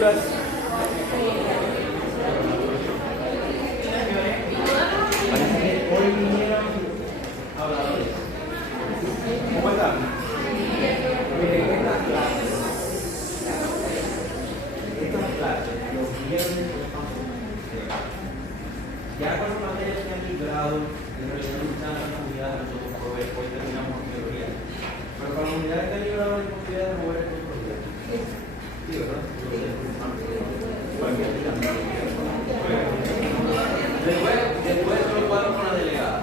lecturas? Parece que hoy vinieron habladores. ¿Cómo están? Miren, estas clases, los viernes ya con las materias que han librado en relación a la comunidad, nosotros hoy terminamos en teoría. Pero para la unidad que han librado en posibilidad de mover estos problemas. Sí, ¿verdad? Después lo cuadro con la delegada.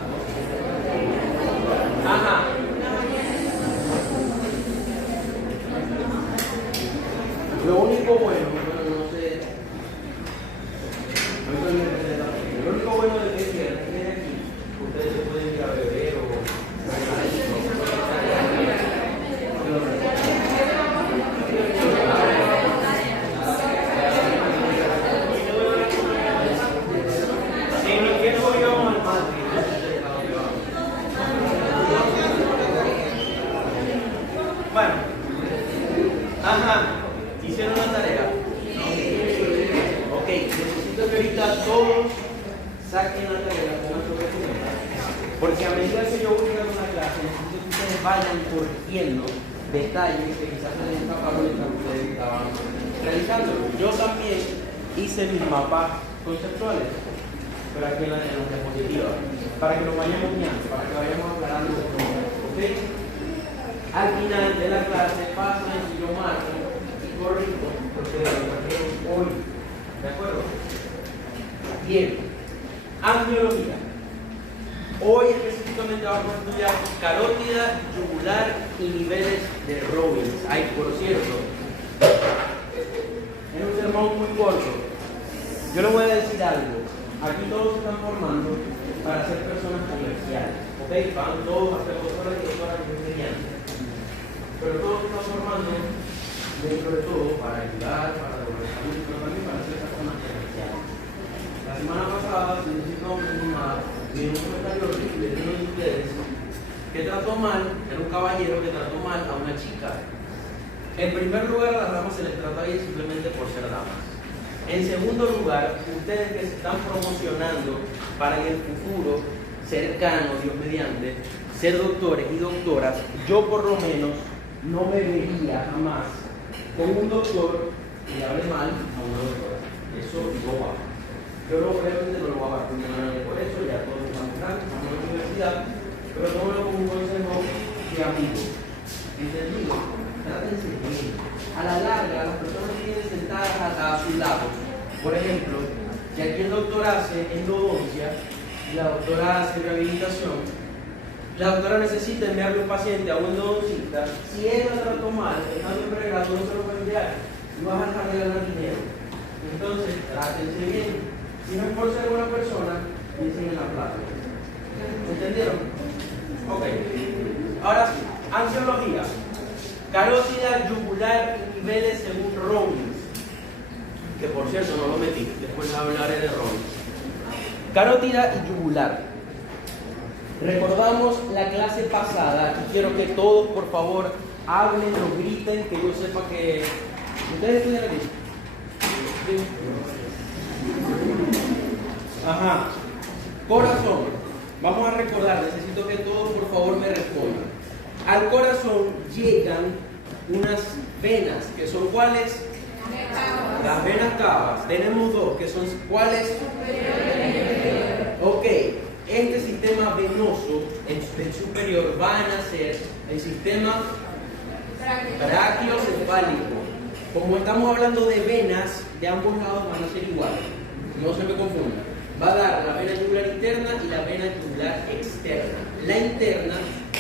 Ajá. Lo único bueno, no sé. Lo único bueno de que tienen aquí, ustedes se pueden ir a beber o bueno, ajá, hicieron la tarea. Ok, necesito que ahorita todos saquen la tarea, pongan su documento. Porque a medida que yo voy a dar una clase, necesito que ustedes vayan corrigiendo detalles que quizás se les escaparon mientras ustedes estaban realizando. Yo también hice mis mapas conceptuales, pero aquí en la diapositiva, para que lo vayamos guiando, para que vayamos aclarando todo. ¿Ok? Al final de la clase pasan y yo marco y corrijo porque lo marqué hoy. ¿De acuerdo? Bien. Angiología. Hoy específicamente vamos a estudiar carótida, yugular y niveles de Robbins. Ay, por cierto, es un sermón muy corto. Yo les voy a decir algo. Aquí todos se están formando para ser personas comerciales. ¿Ok? Van todos a ser doctores y doctoras ingeniería. Pero todos se están formando dentro de todo para ayudar, para lograr salud, pero también para ser personas comerciales. La semana pasada se necesitó un comentario horrible de uno de ustedes que trató mal, era un caballero que trató mal a una chica. En primer lugar, a las damas se les trata bien simplemente por ser damas. En segundo lugar, ustedes que se están promocionando para en el futuro cercano, Dios mediante, ser doctores y doctoras, yo por lo menos no me vería jamás con un doctor que hable mal a una doctora. Eso no va. Yo obviamente no lo voy a abandonar por eso, ya todos estamos grandes, estamos en la universidad, pero tómalo como un consejo de amigo. ¿Entendido? Trátense bien. A la larga, las personas que tienen sentadas a sus lados, por ejemplo, si aquí el doctor hace endodoncia y la doctora hace rehabilitación, la doctora necesita enviarle un paciente a un endodoncista. Si él la trató mal, estando en pregrado, no se lo puede enviar y vas a dejar de ganar dinero. Entonces, trátense bien. Si no es por ser buena persona, dicen en la plata. ¿Entendieron? Ok. Ahora sí, angiología. Carótida, yugular y niveles según Robbins. Que por cierto no lo metí, después hablaré de Robbins. Carótida y yugular. Recordamos la clase pasada y quiero que todos por favor hablen o griten, que yo sepa que... ¿Ustedes estudian aquí? ¿Sí? Ajá. Corazón. Vamos a recordar, necesito que todos por favor me respondan. Al corazón llegan unas venas, que son ¿cuáles? Las venas cavas. Tenemos dos, que son ¿cuáles? Ok. Este sistema venoso, el superior, va a nacer el sistema brachiocefálico. Como estamos hablando de venas, de ambos lados van a ser iguales. No se me confunda. Va a dar la vena yugular interna y la vena yugular externa. La interna,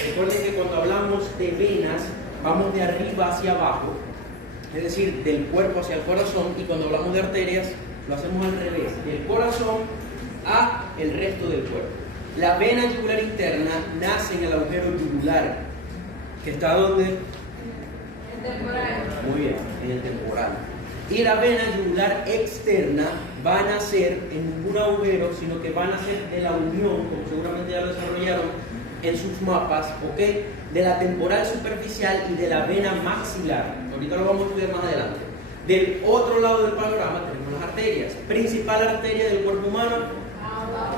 recuerden que cuando hablamos de venas, vamos de arriba hacia abajo, es decir, del cuerpo hacia el corazón, y cuando hablamos de arterias, lo hacemos al revés, del corazón a el resto del cuerpo. La vena yugular interna nace en el agujero yugular, que está donde? En el temporal. Muy bien, en el temporal. Y la vena yugular externa va a nacer en ningún agujero, sino que va a nacer de la unión, como seguramente ya lo desarrollaron en sus mapas, ¿ok? De la temporal superficial y de la vena maxilar. Ahorita lo vamos a estudiar más adelante. Del otro lado del panorama tenemos las arterias. Principal arteria del cuerpo humano,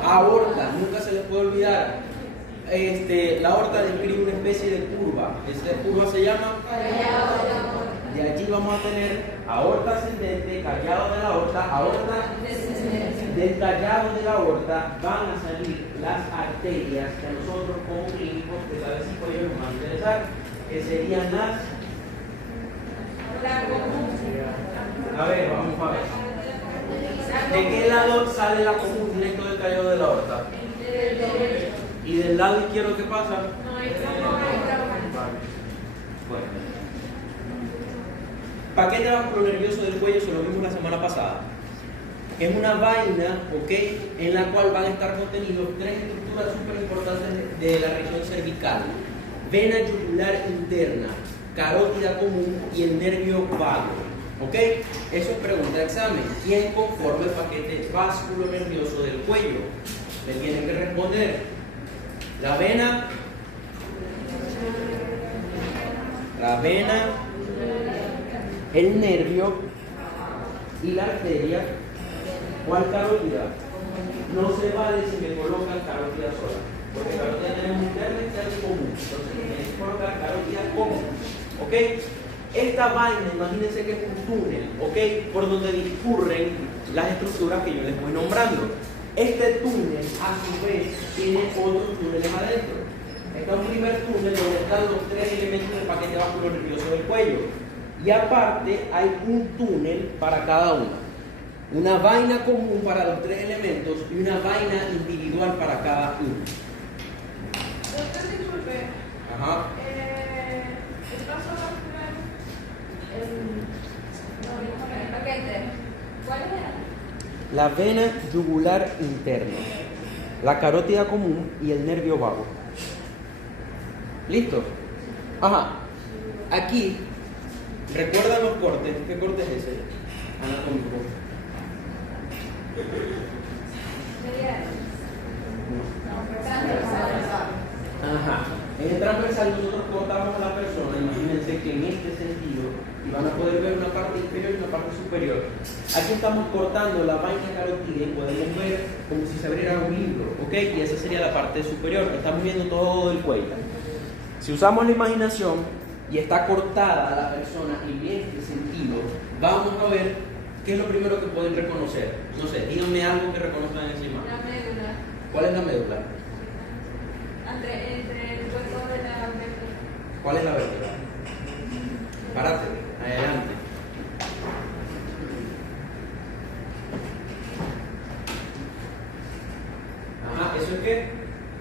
aorta, nunca se les puede olvidar. La aorta describe una especie de curva. Esta curva se llama callado de la aorta. De allí vamos a tener aorta ascendente, callado de la aorta, aorta descendente. Del callado de la aorta van a salir las arterias que a nosotros como clínicos de la vesícula nos van a interesar, que serían las... A ver, vamos a ver. ¿De qué lado sale la común directo del callado de la aorta? ¿Y del lado izquierdo qué pasa? Bueno. Paquete vasculonervioso del cuello, se lo vimos la semana pasada. Es una vaina, ¿ok?, en la cual van a estar contenidos tres estructuras súper importantes de la región cervical: vena yugular interna, carótida común y el nervio vago. ¿Ok? Eso es pregunta de examen. ¿Quién conforma el paquete vasculonervioso del cuello? Le tienen que responder: la vena, el nervio y la arteria. ¿Cuál carótida? No se vale si me colocan carótida sola, porque carótida tenemos interna, externa y común. Entonces tienes que colocar carótida común. ¿Ok? Esta vaina, imagínense que es un túnel, ¿ok?, por donde discurren las estructuras que yo les voy nombrando. Este túnel, a su vez, tiene otros túneles adentro. Está un primer túnel donde están los tres elementos del paquete vasculonervioso del cuello. Y aparte, hay un túnel para cada una. Una vaina común para los tres elementos y una vaina individual para cada uno. Doctor, disculpe. Ajá. El paso vascular, ¿cuál era? La vena yugular interna, la carótida común y el nervio vago. ¿Listo? Ajá. Aquí, ¿recuerdan los cortes? ¿Qué corte es ese? Anatómico. Ajá. En el transversal nosotros cortamos a la persona, imagínense que en este sentido, y van a poder ver una parte inferior y una parte superior. Aquí estamos cortando la vaina carótida y podemos ver como si se abriera un libro, ¿ok? Y esa sería la parte superior, estamos viendo todo el cuello. Si usamos la imaginación y está cortada la persona en este sentido, vamos a ver qué es lo primero que pueden reconocer. No sé, díganme algo que reconozcan en esa imagen. La médula. ¿Cuál es la médula? Entre el hueco de la médula. ¿Cuál es la vértebra? Párate, adelante. Ajá, ¿eso es qué?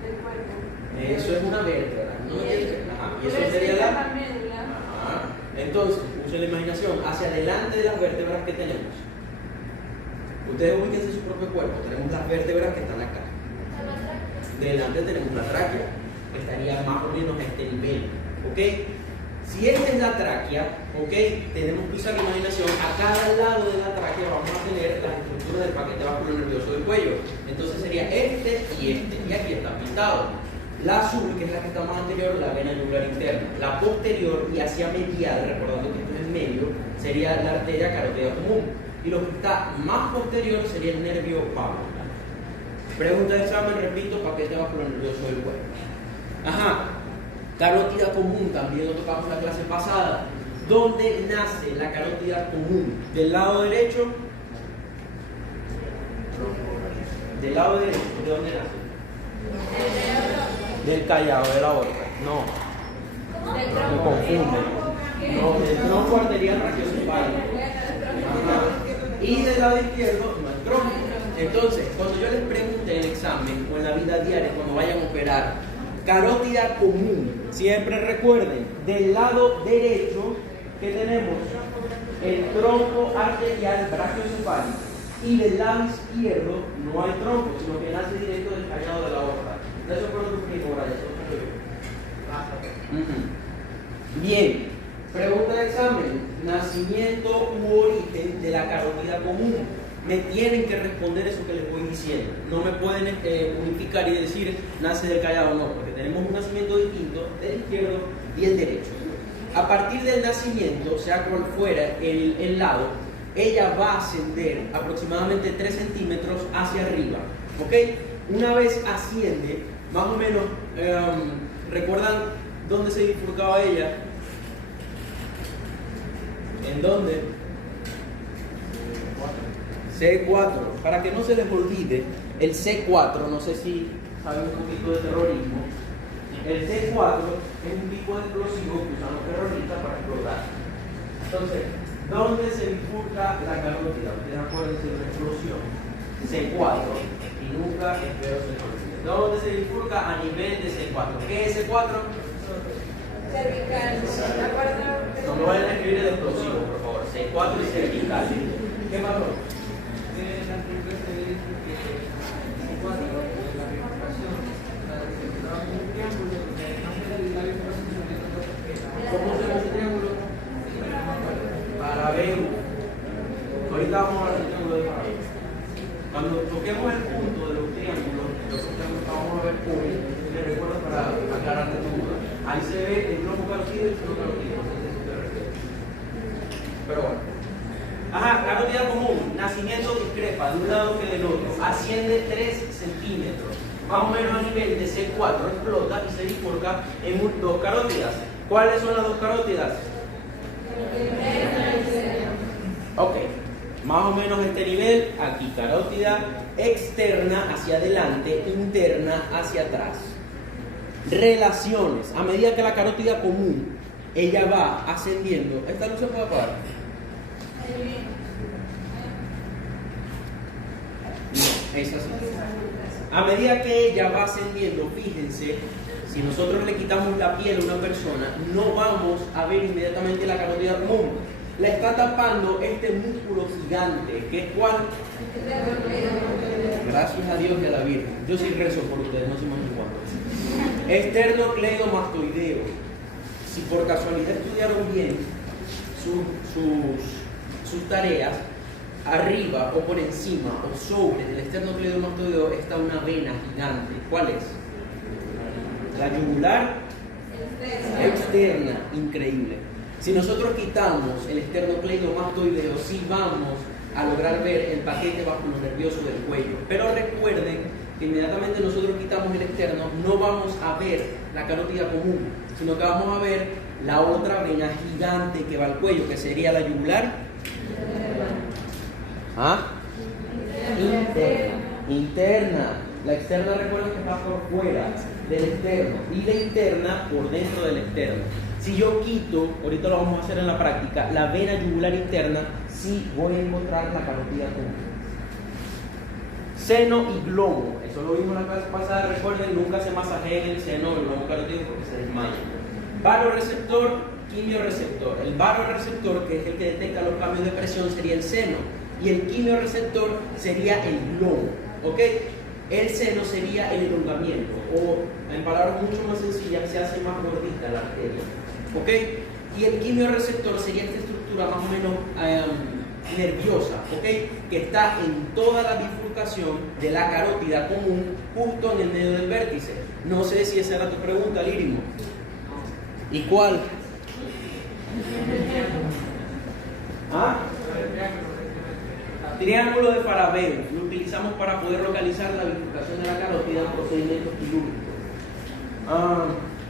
Del cuerpo. Eso es una vértebra, ¿no? Ajá, y eso sería la médula. Ajá. Entonces, usen la imaginación hacia adelante de las vértebras que tenemos. Ustedes ubíquense en su propio cuerpo, tenemos las vértebras que están acá. Delante tenemos la tráquea, que estaría más o menos a este nivel, ¿ok? Si esta es la tráquea, ¿ok?, tenemos que usar la imaginación. A cada lado de la tráquea vamos a tener las estructuras del paquete vasculonervioso del cuello. Entonces sería este, y aquí está pintado. La azul, que es la que está más anterior, la vena yugular interna. La posterior y hacia medial, recordando que esto es en medio, sería la arteria carótida común. Y lo que está más posterior sería el nervio vago. Pregunta de examen, repito, paquete vasculonervioso del cuello. Ajá, carótida común, también lo tocamos la clase pasada. ¿Dónde nace la carótida común? ¿Del lado derecho? ¿Del lado derecho? ¿De dónde nace? Del callado de la aorta. No, me confunde. No, del tronco arterial raquiocepálico. Y del lado izquierdo, no el tronco. Entonces, cuando yo les pregunte en el examen o en la vida diaria, cuando vayan a operar, carótida común, siempre recuerden, del lado derecho que tenemos el tronco arterial brachiocefálico, y del lado izquierdo no hay tronco, sino que nace directo del callado de la aorta. Eso es por lo que explico, Bien, pregunta de examen: nacimiento u origen de la carótida común. Me tienen que responder eso que les voy diciendo. No me pueden unificar y decir nace del callado, no, porque tenemos un nacimiento distinto del izquierdo y el derecho. A partir del nacimiento, sea cual fuera el lado, ella va a ascender aproximadamente 3 centímetros hacia arriba. ¿Ok? Una vez asciende, más o menos, ¿recuerdan dónde se bifurcaba ella? ¿En dónde? C4. Para que no se les olvide, el C4, no sé si saben un poquito de terrorismo, el C4 es un tipo de explosivo que usan los terroristas para explotar. Entonces, ¿dónde se bifurca la carótida? Ustedes acuérdense de una explosión. C4. Y nunca espero se les olvide. ¿Dónde se bifurca? A nivel de C4. ¿Qué es C4? Cervical. No me vayan a escribir el explosivo, por favor. C4 y cervical. ¿Qué valor? ¿Cómo se llama ese triángulo? Parabeu. Ahorita vamos a ver el triángulo de Parabeu. Cuando toquemos el punto de los triángulos vamos a ver hoy, les recuerdo para aclararte tu duda. Ahí se ve el globo carotido y el globo carotido. Pero bueno. Ajá, carótida común, nacimiento discrepa de un lado que del otro, asciende 3 centímetros, más o menos a nivel de C4, explota y se bifurca en 2 carótidas. ¿Cuáles son las 2 carótidas? Ok, más o menos este nivel, aquí carótida externa hacia adelante, interna hacia atrás. Relaciones, a medida que la carótida común, ella va ascendiendo, ¿esta luz se puede apagar? No, es así. A medida que ella va ascendiendo, fíjense, si nosotros le quitamos la piel a una persona, no vamos a ver inmediatamente la carótida común. La está tapando este músculo gigante, que es ¿cuál? Gracias a Dios y a la Virgen. Yo sí rezo por ustedes, no sé más ni cuánto. Esternocleidomastoideo. Si por casualidad estudiaron bien sus tareas, arriba o por encima o sobre del esternocleidomastoideo está una vena gigante. ¿Cuál es? La yugular externa. Increíble. Si nosotros quitamos el esternocleidomastoideo, sí vamos a lograr ver el paquete vasculonervioso del cuello. Pero recuerden que inmediatamente nosotros quitamos el externo, no vamos a ver la carótida común, sino que vamos a ver la otra vena gigante que va al cuello, que sería la yugular interna. La externa, recuerden que está por fuera del externo y la interna por dentro del externo. Si yo quito, ahorita lo vamos a hacer en la práctica, la vena yugular interna, sí voy a encontrar la carótida común. Seno y globo, eso lo vimos la clase pasada, recuerden, nunca se masajeen el seno o el globo carotídeo porque se desmayan. Baroreceptor, quimioreceptor. El baroreceptor, que es el que detecta los cambios de presión, sería el seno, y el quimioreceptor sería el globo, ¿ok? El seno sería el elongamiento, o en palabras mucho más sencillas, se hace más gordita la arteria, ¿ok? Y el quimioreceptor sería esta estructura más o menos nerviosa, ¿ok? Que está en toda la bifurcación de la carótida común, justo en el medio del vértice. No sé si esa era tu pregunta, Lírimo. ¿Y cuál? Triángulo de Farabeu. Lo utilizamos para poder localizar la bifurcación de la carótida en procedimientos quirúrgicos.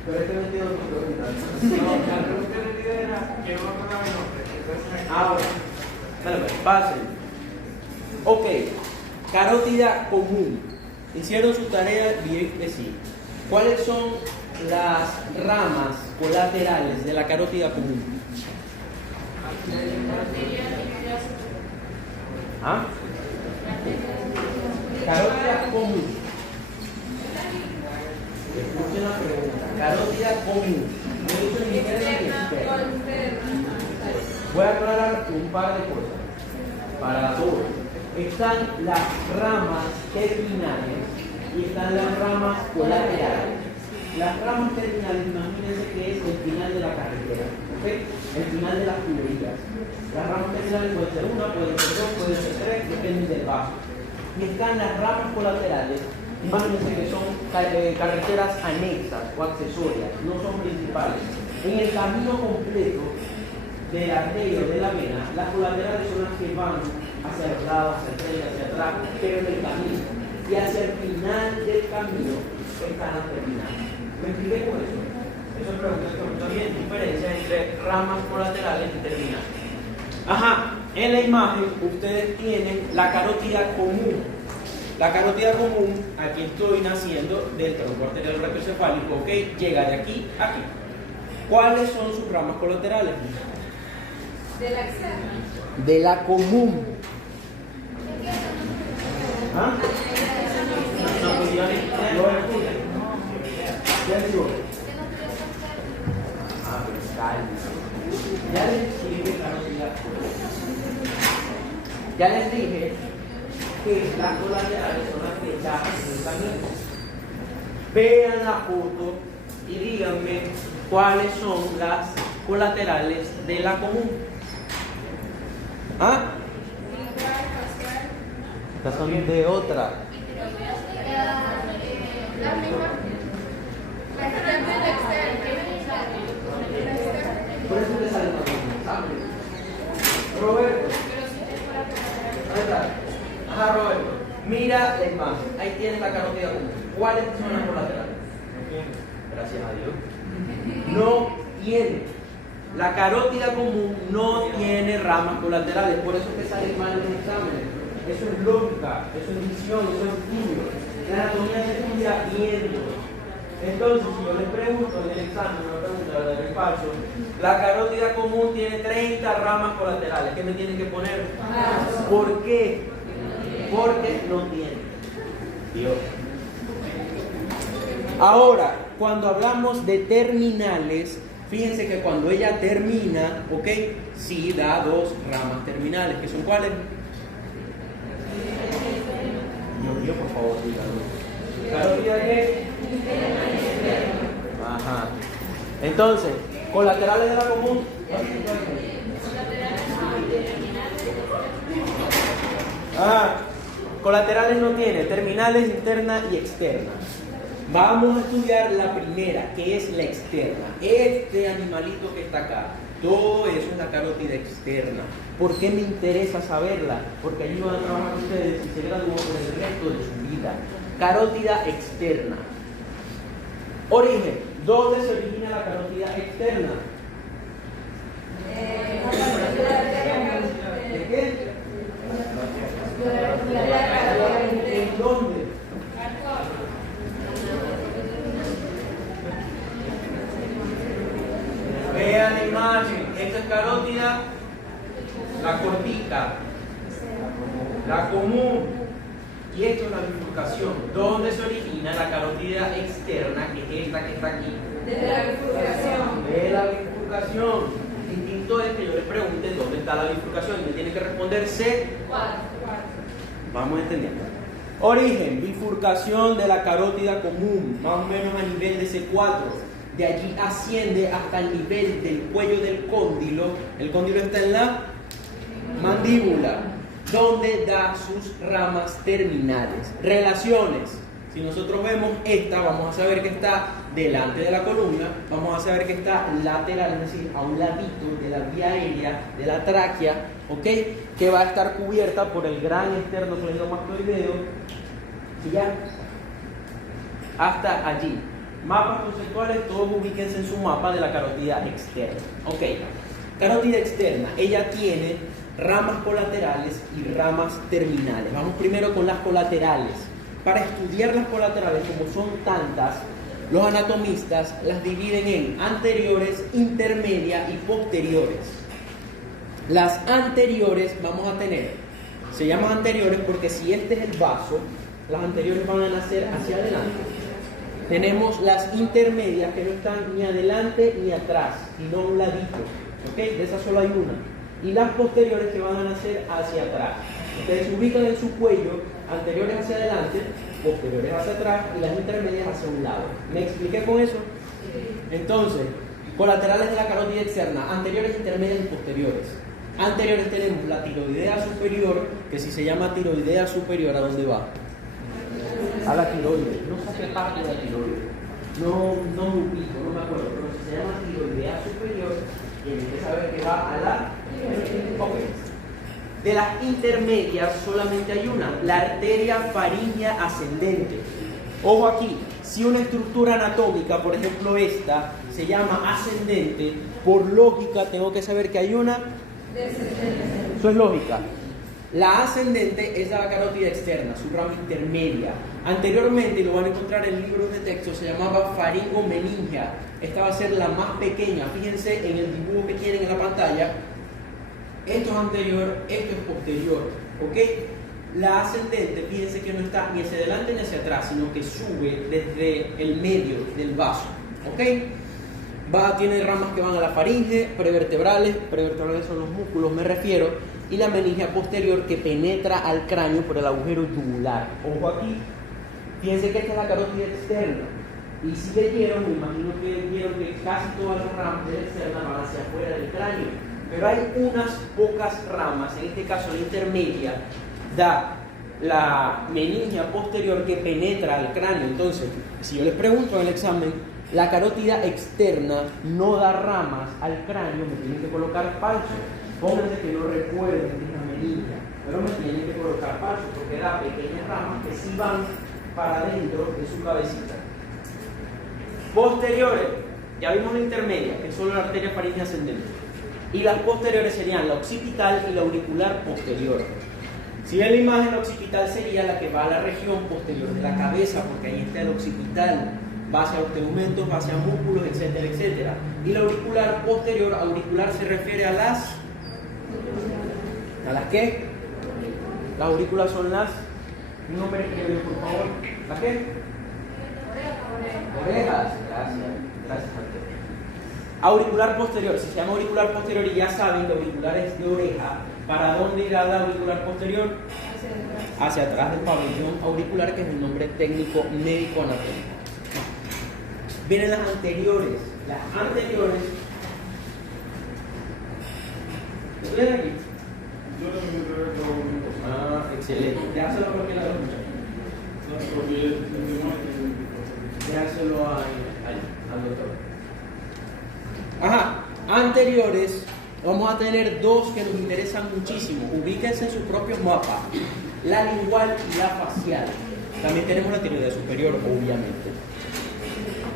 Pero este no entiendo tu pregunta. No, la pregunta que le dije era que no me acordaba el nombre. Ahora, pasen. Ok, carótida común. Hicieron su tarea bien que sí. ¿Cuáles son las ramas colaterales de la carótida común? Carótida común. Escuchen la pregunta. Carótida común. Voy a aclarar un par de cosas para todos. Están las ramas terminales y están las ramas colaterales. Las ramas terminales, imagínense que es el final de la carretera, ¿ok? El final de las tuberías. Las ramas terminales pueden ser una, pueden ser dos, pueden ser tres, depende del vaso. Y están las ramas colaterales, imagínense que son carreteras anexas o accesorias, no son principales. En el camino completo de la arteria o de la vena, las colaterales son las que van hacia los lados, hacia el frente, hacia atrás, pero en el camino. Y hacia el final del camino están las terminales. ¿Me expliqué con eso? Eso es pregunta bien, diferencia entre ramas colaterales y terminales. Ajá, en la imagen ustedes tienen la carótida común. La carótida común, aquí estoy naciendo del tronco arterial brachiocefálico, ¿ok? Llega de aquí a aquí. ¿Cuáles son sus ramas colaterales? De la externa. De la común. ¿Ah? No, pues ya les digo. Ah, pero ya les dije carótida. Ya les dije que las colaterales son las que echan el camino. Vean la foto y díganme cuáles son las colaterales de la común. ¿Ah? Estas son de otra. Por eso le sale más. Roberto. ¿Dónde está? Ajá, Roberto. Mira la imagen. Ahí tienes la carótida común. ¿Cuáles son las colaterales? Gracias a Dios. No tiene. La carótida común no tiene ramas colaterales. Por eso es que sale mal en los exámenes. Eso es lógica, eso es visión, eso es estudio. La anatomía se estudia viendo. Entonces, si yo les pregunto en el examen, me pregunto verdadero y falso, la carótida común tiene 30 ramas colaterales. ¿Qué me tienen que poner? ¿Por qué? Porque no tiene. Dios. Ahora, cuando hablamos de terminales, fíjense que cuando ella termina, ¿ok? Sí da dos ramas terminales, que son ¿cuáles? Yo, por favor, díganlo. ¿Carótida de qué? Ajá. Entonces, colaterales de la común. Colaterales no tiene, terminales interna y externa. Vamos a estudiar la primera, que es la externa. Este animalito que está acá, todo eso es la carótida externa. ¿Por qué me interesa saberla? Porque allí van a trabajar ustedes y se gradúan por el resto de su vida. Carótida externa. Origen. ¿Dónde se origina la carótida externa? ¿De qué? ¿En dónde? Vean la imagen. Esta es carótida, la cortica, la común. Y esto es la bifurcación. ¿Dónde se origina la carótida externa, que es esta que está aquí? Desde la bifurcación. De la bifurcación. Distinto es que yo les pregunte dónde está la bifurcación y me tiene que responder C. Vamos entendiendo. Origen, bifurcación de la carótida común, más o menos a nivel de C4. De allí asciende hasta el nivel del cuello del cóndilo. El cóndilo está en la mandíbula, donde da sus ramas terminales. Relaciones. Si nosotros vemos esta, vamos a saber que está delante de la columna, vamos a saber que está lateral, es decir, a un ladito de la vía aérea, de la tráquea, ¿ok? Que va a estar cubierta por el gran esternocleidomastoideo, ¿sí ya? Hasta allí. Mapas conceptuales, todos ubíquense en su mapa de la carótida externa. Ok, carótida externa, ella tiene ramas colaterales y ramas terminales. Vamos primero con las colaterales. Para estudiar las colaterales, como son tantas, los anatomistas las dividen en anteriores, intermedia y posteriores. Las anteriores vamos a tener, se llaman anteriores porque si este es el vaso, las anteriores van a nacer hacia adelante. Tenemos las intermedias que no están ni adelante ni atrás, sino a un ladito. ¿Ok? De esas solo hay una. Y las posteriores que van a nacer hacia atrás. Ustedes se ubican en su cuello, anteriores hacia adelante, posteriores hacia atrás y las intermedias hacia un lado. ¿Me expliqué con eso? Entonces, colaterales de la carótida externa, anteriores, intermedias y posteriores. Anteriores tenemos la tiroidea superior, que si se llama tiroidea superior, ¿a dónde va? A la tiroides. No sé qué parte de la tiroides. No me ubico, no me acuerdo, pero si se llama tiroidea superior, Tienen que saber que va a la... Ok. De las intermedias solamente hay una, la arteria faríngea ascendente. Ojo aquí, si una estructura anatómica, por ejemplo esta, se llama ascendente, por lógica tengo que saber que hay una... Eso es lógica. La ascendente es la carótida externa, su rama intermedia. Anteriormente, lo van a encontrar en libros de texto, se llamaba faringomeningia. Esta va a ser la más pequeña. Fíjense en el dibujo que tienen en la pantalla. Esto es anterior, esto es posterior. ¿Ok? La ascendente, fíjense que no está ni hacia adelante ni hacia atrás, sino que sube desde el medio del vaso. ¿Ok? Tiene ramas que van a la faringe, prevertebrales son los músculos, me refiero, y la meningia posterior que penetra al cráneo por el agujero yugular. Ojo aquí, fíjense que esta es la carótida externa, y si leyeron, me imagino que vieron que casi todas las ramas de la externa van hacia afuera del cráneo, pero hay unas pocas ramas, en este caso la intermedia, da la meningia posterior que penetra al cráneo. Entonces, si yo les pregunto en el examen, la carótida externa no da ramas al cráneo, me tienen que colocar falso. Pónganse que no recuerden que es la meningia, pero me tienen que colocar falso porque da pequeñas ramas que sí van para adentro de su cabecita. Posteriores, ya vimos la intermedia, que es solo la arteria faríngea ascendente. Y las posteriores serían la occipital y la auricular posterior. Si ven la imagen, la occipital sería la que va a la región posterior de la cabeza, porque ahí está el occipital. Va hacia los tegumentos, va hacia músculos, etcétera, etcétera. Y la auricular posterior, auricular se refiere a las... ¿A las qué? Las aurículas son las... Un nombre que por favor. ¿Las qué? Orejas. Gracias. Auricular posterior. Si se llama auricular posterior y ya saben que auricular es de oreja, ¿para dónde irá la auricular posterior? Hacia atrás del pabellón auricular, que es el nombre técnico médico anatómico. Vienen las anteriores. Las anteriores. ¿Lo ven aquí? Yo también creo que Excelente. Déjaselo a cualquiera de los muchachos. Déjaselo al doctor. Ajá. Anteriores. Vamos a tener dos que nos interesan muchísimo. Ubíquense en sus propios mapas. La lingual y la facial. También tenemos la tiroidea superior, obviamente.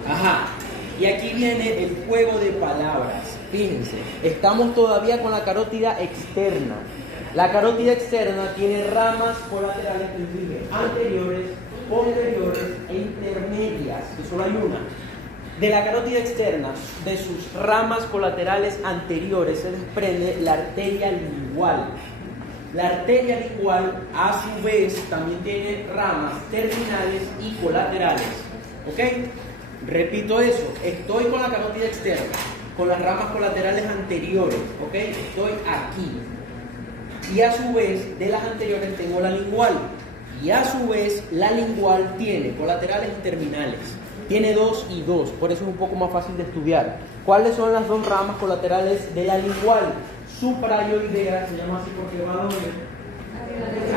Ajá, y aquí viene el juego de palabras. Fíjense, estamos todavía con la carótida externa. La carótida externa tiene ramas colaterales, que dije, anteriores, posteriores e intermedias, que solo hay una. De la carótida externa, de sus ramas colaterales anteriores, se desprende la arteria lingual. La arteria lingual, a su vez, también tiene ramas terminales y colaterales. ¿Ok? Repito eso, estoy con la carótida externa, con las ramas colaterales anteriores, ¿ok? Estoy aquí. Y a su vez, de las anteriores tengo la lingual. Y a su vez, la lingual tiene colaterales y terminales. Tiene 2 y 2, por eso es un poco más fácil de estudiar. ¿Cuáles son las dos ramas colaterales de la lingual? Suprayoidea, se llama así porque va a donde.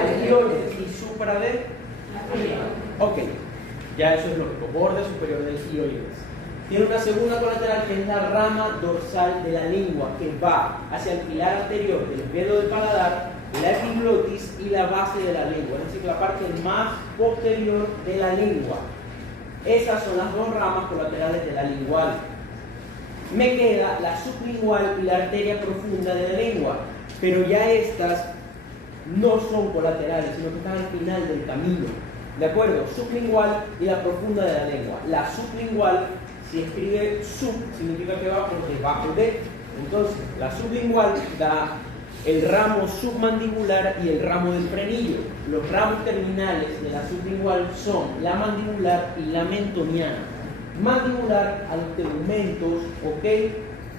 Alveoles. Y supra de. Ok. Ya eso es lógico, borde superior del hioides. Tiene una segunda colateral que es la rama dorsal de la lengua, que va hacia el pilar anterior del velo del paladar, la epiglotis y la base de la lengua, es decir, la parte más posterior de la lengua. Esas son las dos ramas colaterales de la lingual. Me queda la sublingual y la arteria profunda de la lengua, pero ya estas no son colaterales, sino que están al final del camino. ¿De acuerdo? Sublingual y la profunda de la lengua. La sublingual, si escribe sub, significa que va por debajo de. Entonces, la sublingual da el ramo submandibular y el ramo del frenillo. Los ramos terminales de la sublingual son la mandibular y la mentoniana. Mandibular a los tegumentos, ¿ok?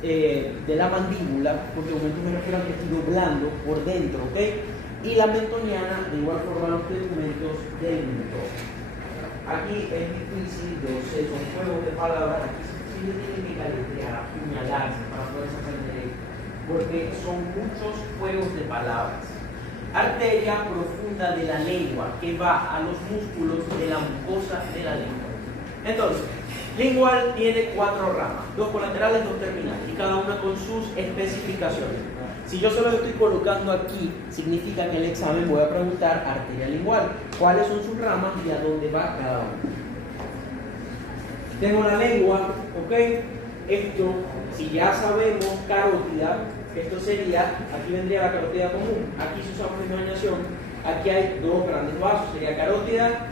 De la mandíbula, por tegumentos me refiero a que estoy doblando por dentro, ¿ok? Y la mentoniana, de igual forma, los tegumentos del mentón. Aquí es difícil, yo sé, son juegos de palabras, aquí sí tienen que calentar, apuñalarse para poder aprender, porque son muchos juegos de palabras. Arteria profunda de la lengua, que va a los músculos de la mucosa de la lengua. Entonces, Lingual tiene 4 ramas, 2 colaterales, 2 terminales, y cada una con sus especificaciones. Si yo solo estoy colocando aquí, significa que en el examen voy a preguntar arteria lingual, cuáles son sus ramas y a dónde va cada una. Tengo la lengua, ¿ok? Esto, si ya sabemos carótida, esto sería, aquí vendría la carótida común, aquí si usamos la imaginación, aquí hay 2 grandes vasos, sería carótida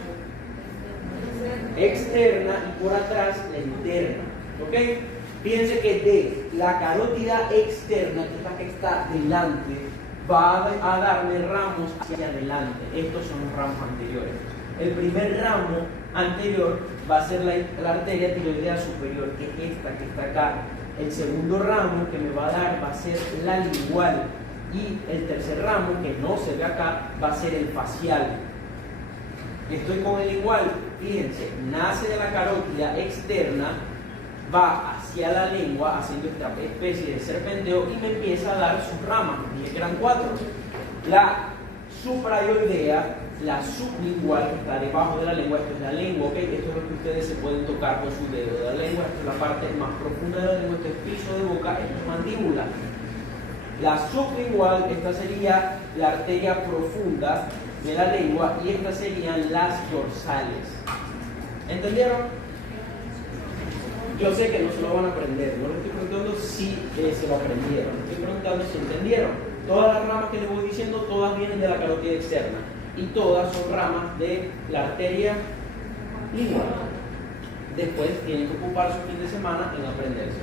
externa y por atrás la interna, ¿ok? Fíjense que de la carótida externa, que es la que está delante, va a darme ramos hacia adelante. Estos son los ramos anteriores. El primer ramo anterior va a ser la arteria tiroidea superior, que es esta que está acá. El segundo ramo que me va a dar va a ser la lingual. Y el tercer ramo, que no se ve acá, va a ser el facial. Estoy con el lingual, fíjense, nace de la carótida externa, va hacia la lengua haciendo esta especie de serpenteo y me empieza a dar sus ramas. Dije que eran 4. La suprayoidea, la sublingual, que está debajo de la lengua, esto es la lengua, ¿ok? Esto es lo que ustedes se pueden tocar con su dedo de la lengua, esto es la parte más profunda de la lengua, esto es piso de boca, esto es mandíbula. La sublingual, esta sería la arteria profunda de la lengua y estas serían las dorsales. ¿Entendieron? Yo sé que no se lo van a aprender, no les estoy preguntando si se lo aprendieron, estoy preguntando si entendieron. Todas las ramas que les voy diciendo, todas vienen de la carótida externa y todas son ramas de la arteria lingual. Después tienen que ocupar su fin de semana en aprenderse.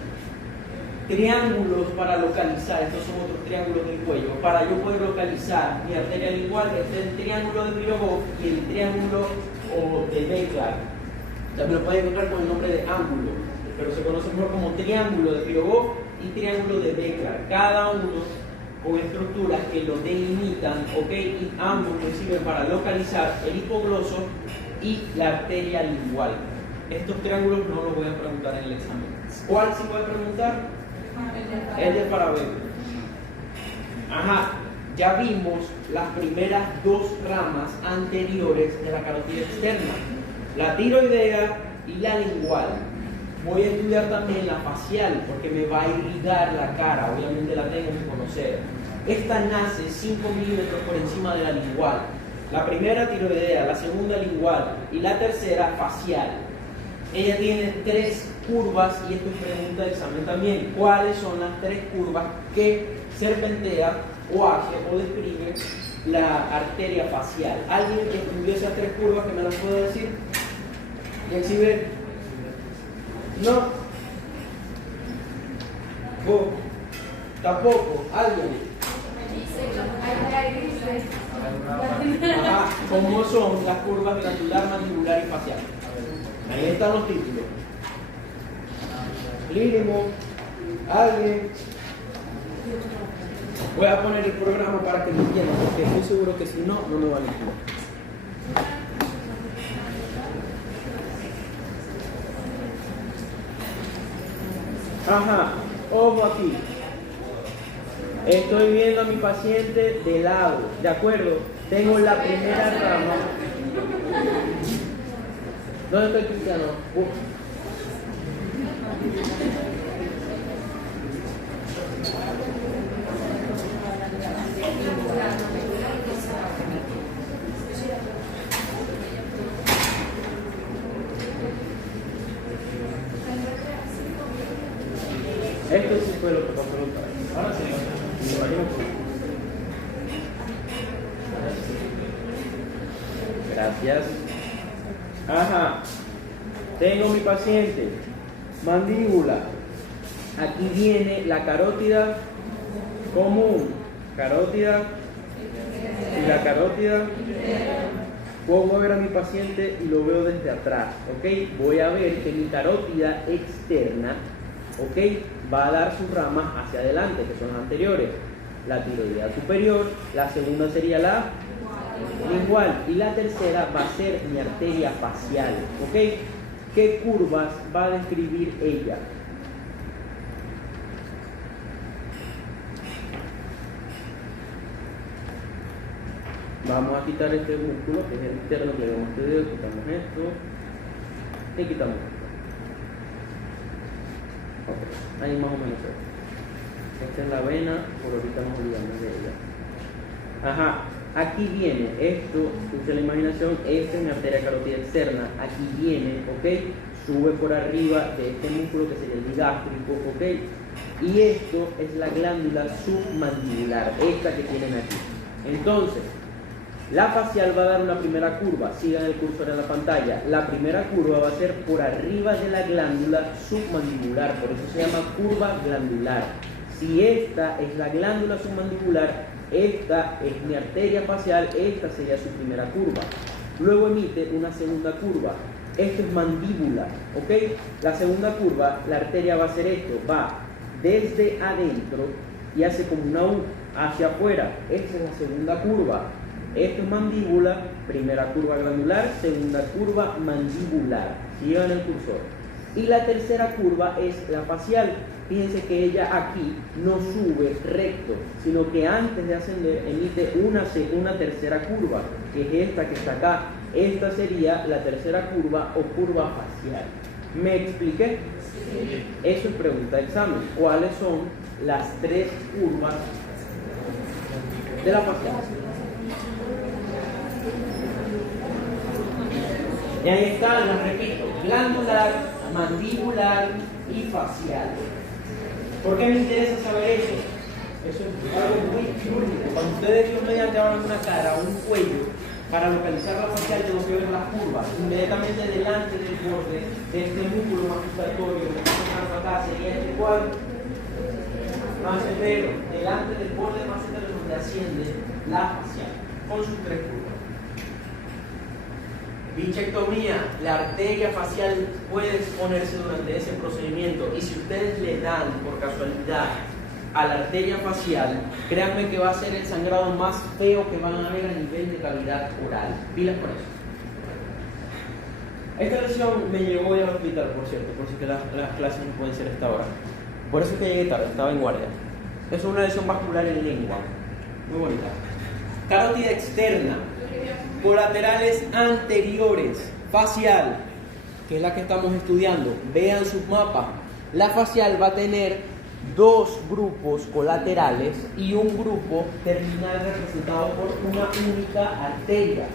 Triángulos para localizar, estos son otros triángulos del cuello. Para yo poder localizar mi arteria lingual, este es el triángulo de Pirogov y el triángulo de Becklar. También lo pueden encontrar con el nombre de ángulo, pero se conoce mejor como triángulo de Pirogov y triángulo de Becklar. Cada uno con estructuras que lo delimitan, ¿ok? Y ambos me sirven para localizar el hipogloso y la arteria lingual. Estos triángulos no los voy a preguntar en el examen. ¿Cuál sí voy a preguntar? El de Farabeck. Ajá, ya vimos las primeras 2 ramas anteriores de la carótida externa, la tiroidea y la lingual. Voy a estudiar también la facial porque me va a irrigar la cara, obviamente la tengo que conocer. Esta nace 5 milímetros por encima de la lingual. La primera tiroidea, la segunda lingual y la tercera facial. Ella tiene 3 curvas y esto es pregunta de examen también. ¿Cuáles son las 3 curvas que serpentea o hace o describe la arteria facial? ¿Alguien que estudió esas 3 curvas que me las pueda decir? ¿Quién sí ve? ¿No? ¿Vos? ¿Tampoco? ¿Alguien? Ajá, ¿cómo son las curvas glandular, mandibular y facial? Ahí están los títulos. Mínimo, alguien. Voy a poner el programa para que lo entiendan, porque estoy seguro que si no, no me van a entender. Ajá, ojo aquí. Estoy viendo a mi paciente de lado, ¿de acuerdo? Tengo la primera rama. ¿Dónde está el cristiano? Esto sí fue lo que pasó en el país. Ahora sí. Gracias. Ajá. Tengo mi paciente. Mandíbula. Aquí viene la carótida común. Carótida. Y la carótida. Puedo mover a mi paciente y lo veo desde atrás. ¿Ok? Voy a ver que mi carótida externa, ¿ok?, va a dar sus ramas hacia adelante, que son las anteriores. La tiroidea superior, la segunda sería la lingual y la tercera va a ser mi arteria facial. ¿Ok? ¿Qué curvas va a describir ella? Vamos a quitar este músculo, que es el interno que vemos este dedo, quitamos esto y quitamos esto. Ok, ahí más o menos es. Esta es la vena, por ahorita nos olvidamos de ella. Ajá, aquí viene esto, usa la imaginación, esta es mi arteria carótida externa, aquí viene, ok, sube por arriba de este músculo que sería el digástrico, ok, y esto es la glándula submandibular, esta que tienen aquí. Entonces, la facial va a dar una primera curva, sigan el cursor en la pantalla, la primera curva va a ser por arriba de la glándula submandibular, por eso se llama curva glandular. Si esta es la glándula submandibular, esta es mi arteria facial, esta sería su primera curva. Luego emite una segunda curva. Esto es mandíbula, ¿ok? La segunda curva, la arteria va a hacer esto, va desde adentro y hace como una U hacia afuera. Esta es la segunda curva. Esto es mandíbula, primera curva glandular, segunda curva mandibular. Sigan el cursor. Y la tercera curva es la facial. Fíjense que ella aquí no sube recto, sino que antes de ascender emite una tercera curva, que es esta que está acá. Esta sería la tercera curva o curva facial. ¿Me expliqué? Sí. Eso es pregunta de examen. ¿Cuáles son las tres curvas de la facial? Y ahí están, las repito, glandular, mandibular y facial. ¿Por qué me interesa saber eso? Eso es algo muy quirúrgico. Cuando ustedes Dios mediante abran una cara o un cuello, para localizar la facial tengo que ver las curvas. Inmediatamente delante del borde de este músculo masticatorio, que está acá, sería este cual macetero, delante del borde macetero donde asciende la facial, con sus tres curvas. Bichectomía, la arteria facial puede exponerse durante ese procedimiento, y si ustedes le dan por casualidad a la arteria facial, créanme que va a ser el sangrado más feo que van a ver a nivel de cavidad oral. Pilas por eso. Esta lesión me llegó hoy al hospital, por cierto, por si que las clases no pueden ser a esta hora. Por eso es que llegué tarde, estaba en guardia. Es una lesión vascular en lengua, muy bonita. Carótida externa, colaterales anteriores, facial, que es la que estamos estudiando. Vean sus mapas. La facial va a tener dos grupos colaterales y un grupo terminal representado por una única arteria.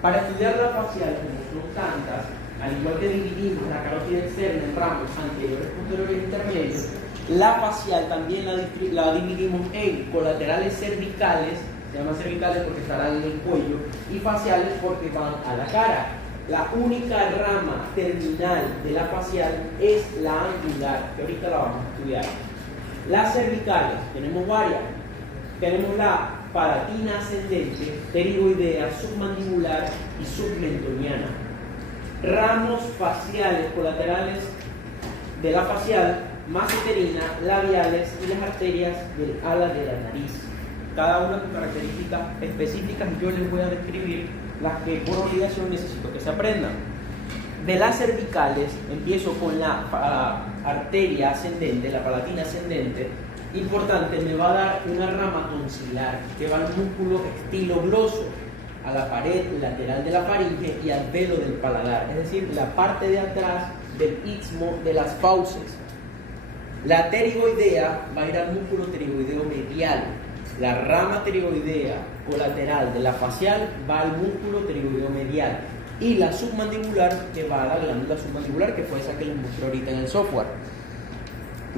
Para estudiar la facial, como son tantas, al igual que dividimos la carótida externa en ramos anteriores, posteriores e intermedios, la facial también la dividimos en colaterales cervicales, se llaman cervicales porque estarán en el cuello, y faciales porque van a la cara. La única rama terminal de la facial es la angular, que ahorita la vamos a estudiar. Las cervicales, tenemos varias. Tenemos la palatina ascendente, pterigoidea, submandibular y submentoniana. Ramos faciales colaterales de la facial, maceterina, labiales y las arterias del ala de la nariz. Cada una con características específicas, y yo les voy a describir las que por obligación necesito que se aprendan. De las cervicales empiezo con la arteria ascendente, la palatina ascendente. Importante, me va a dar una rama tonsilar que va al músculo estilogloso, a la pared lateral de la faringe y al velo del paladar, es decir, la parte de atrás del istmo de las fauces. La pterigoidea va a ir al músculo pterigoideo medial. La rama pterigoidea colateral de la facial va al músculo pterigoideo medial. Y la submandibular, que va a la glándula submandibular, que fue esa que les mostré ahorita en el software.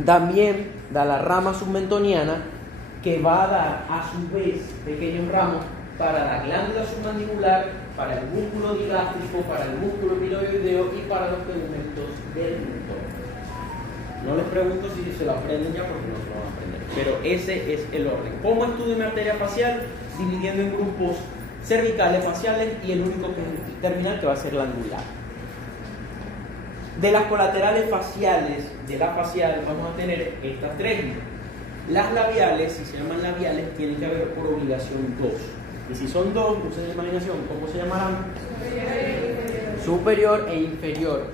También da la rama submentoniana, que va a dar a su vez pequeños ramos para la glándula submandibular, para el músculo digástrico, para el músculo piloideo y para los tegmentos del mentón. No les pregunto si se lo aprenden ya, porque no se lo van a aprender, pero ese es el orden. ¿Cómo estudio mi arteria facial? Dividiendo en grupos cervicales, faciales, y el único que es terminal, que va a ser la angular. De las colaterales faciales de la facial vamos a tener estas tres. Las labiales, si se llaman labiales, tienen que haber por obligación dos. Y si son dos, usen la imaginación, ¿cómo se llamarán? Superior e inferior.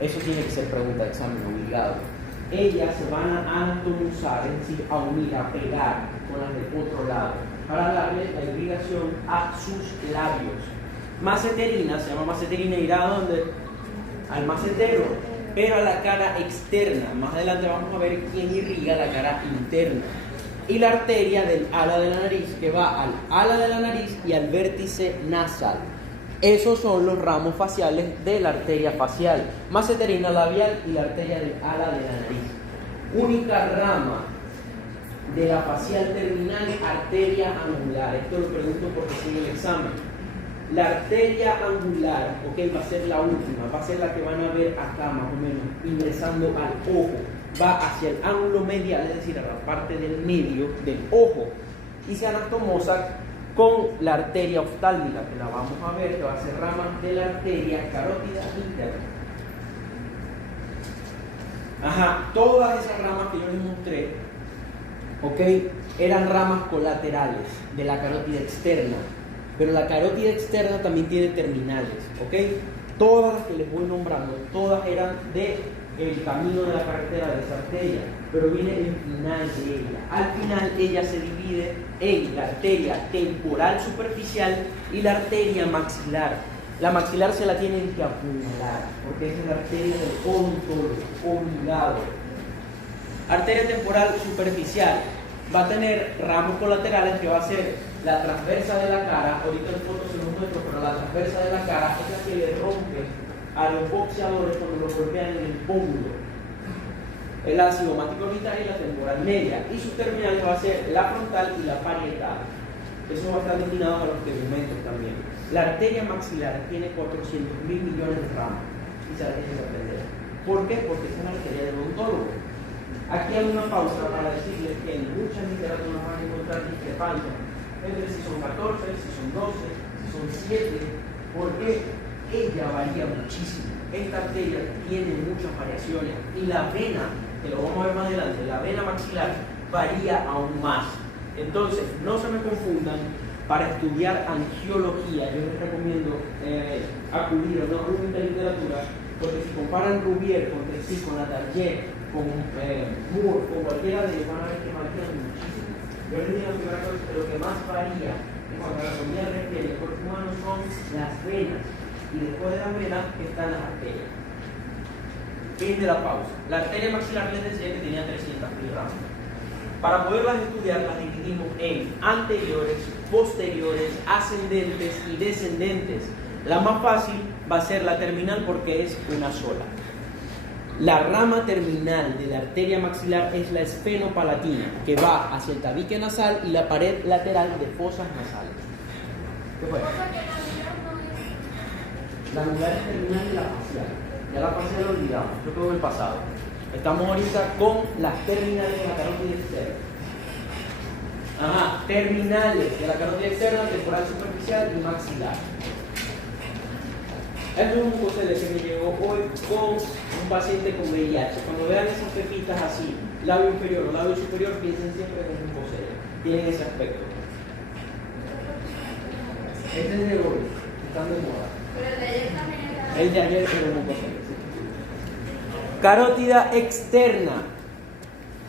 Eso tiene que ser pregunta de examen obligado. Ellas se van a anatomizar, es decir, a unir, a pegar con las del otro lado, para darle la irrigación a sus labios. Maceterina, se llama maceterina, irá a donde al macetero, pero a la cara externa. Más adelante vamos a ver quién irriga la cara interna. Y la arteria del ala de la nariz, que va al ala de la nariz y al vértice nasal. Esos son los ramos faciales de la arteria facial, masseterina labial y la arteria del ala de la nariz. Única rama de la facial terminal, arteria angular. Esto lo pregunto porque sigue el examen. La arteria angular, ok, va a ser la última, va a ser la que van a ver acá más o menos, ingresando al ojo. Va hacia el ángulo medial, es decir, a la parte del medio del ojo. Y se anastomosa con la arteria oftálmica, que la vamos a ver, que va a ser rama de la arteria carótida interna. Ajá, todas esas ramas que yo les mostré, ok, eran ramas colaterales de la carótida externa. Pero la carótida externa también tiene terminales, ¿ok? Todas las que les voy nombrando, todas eran del camino de la carretera de esa arteria, pero viene el final de ella. Al final ella se divide en la arteria temporal superficial y la arteria maxilar. La maxilar se la tienen que apuñalar, porque esa es la arteria del odontólogo, obligado. Arteria temporal superficial va a tener ramos colaterales que va a ser la transversa de la cara. Ahorita en fotos se los muestro, pero la transversa de la cara es la que le rompe a los boxeadores cuando los golpean en el pómulo. El ácido mático orbital y la temporal media. Y sus terminales va a ser la frontal y la parietal. Eso va a estar destinado a los tegumentos también. La arteria maxilar tiene 400.000 millones de ramas y se la tiene que aprender. ¿Por qué? Porque esa es la arteria del odontólogo. Aquí hay una pausa para decirles que en muchas literaturas van a encontrar discrepancias entre si son 14, si son 12, si son 7, porque ella varía muchísimo. Esta arteria tiene muchas variaciones y la vena, que lo vamos a ver más adelante, la vena maxilar varía aún más. Entonces, no se me confundan, para estudiar angiología, yo les recomiendo acudir a una única literatura, porque si comparan Rouvier con Tessier, con Latarjet, con Moore, con cualquiera de ellos, van a ver que varían muchísimo. Yo les digo que lo que más varía en cuanto a la anatomía refiere al cuerpo humano son las venas, y después de las venas están las arterias. Fin de la pausa. La arteria maxilar les decía que tenía 300.000 ramas. Para poderlas estudiar las dividimos en anteriores, posteriores, ascendentes y descendentes. La más fácil va a ser la terminal porque es una sola. La rama terminal de la arteria maxilar es la esfenopalatina, que va hacia el tabique nasal y la pared lateral de fosas nasales. ¿Qué fue? La angular es terminal de la facial. Ya la facial la olvidamos, esto todo en el pasado. Estamos ahorita con las terminales de la carótida externa. Ajá, terminales de la carótida externa, temporal superficial y maxilar. Este es un mucosele que me llegó hoy con un paciente con VIH. Cuando vean esas pepitas así, labio inferior o labio superior, piensen siempre que es un mucosele. Tienen ese aspecto. Este es de hoy, están de moda. Pero el de ayer también era. El de ayer era un mucosele. Carótida externa.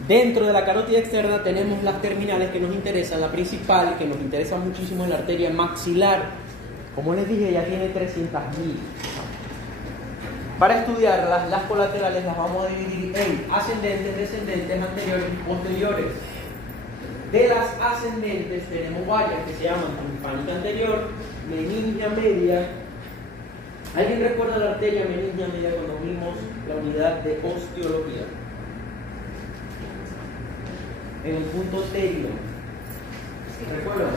Dentro de la carótida externa tenemos las terminales que nos interesan. La principal, que nos interesa muchísimo, es la arteria maxilar. Como les dije, ya tiene 300.000. Para estudiarlas, las colaterales las vamos a dividir en ascendentes, descendentes, anteriores y posteriores. De las ascendentes tenemos varias que se llaman timpánica anterior, meningia media. ¿Alguien recuerda la arteria meningia media cuando vimos la unidad de osteología? En el punto terio. ¿Recuerdan?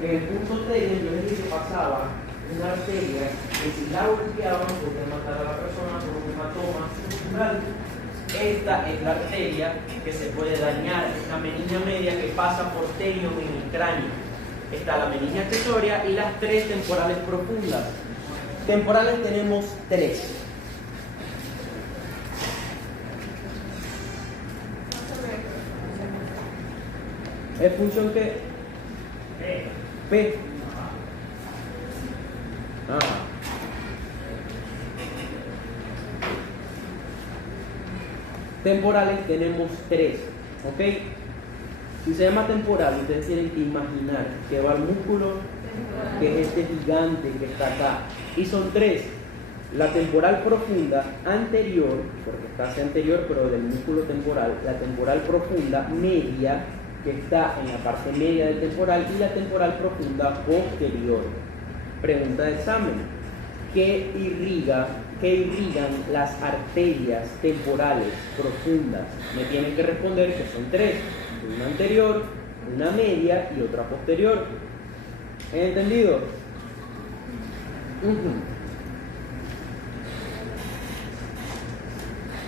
En el punto terio yo les dije que pasaba una arteria que si la golpeaban podía matar a la persona por un hematoma cerebral. Esta es la arteria que se puede dañar, es la meningia media que pasa por terio en el cráneo. Está la meningia accesoria y las 3 temporales profundas. Temporales tenemos 3. ¿Es función qué? P. Temporales tenemos 3, ¿ok? Si se llama temporal, ustedes tienen que imaginar que va el músculo, que es este gigante que está acá, y son 3. La temporal profunda anterior, porque está hacia anterior, pero del músculo temporal, la temporal profunda media, que está en la parte media del temporal, y la temporal profunda posterior. Pregunta de examen. ¿Qué irrigan las arterias temporales profundas? Me tienen que responder que son tres: una anterior, una media y otra posterior. ¿Entendido?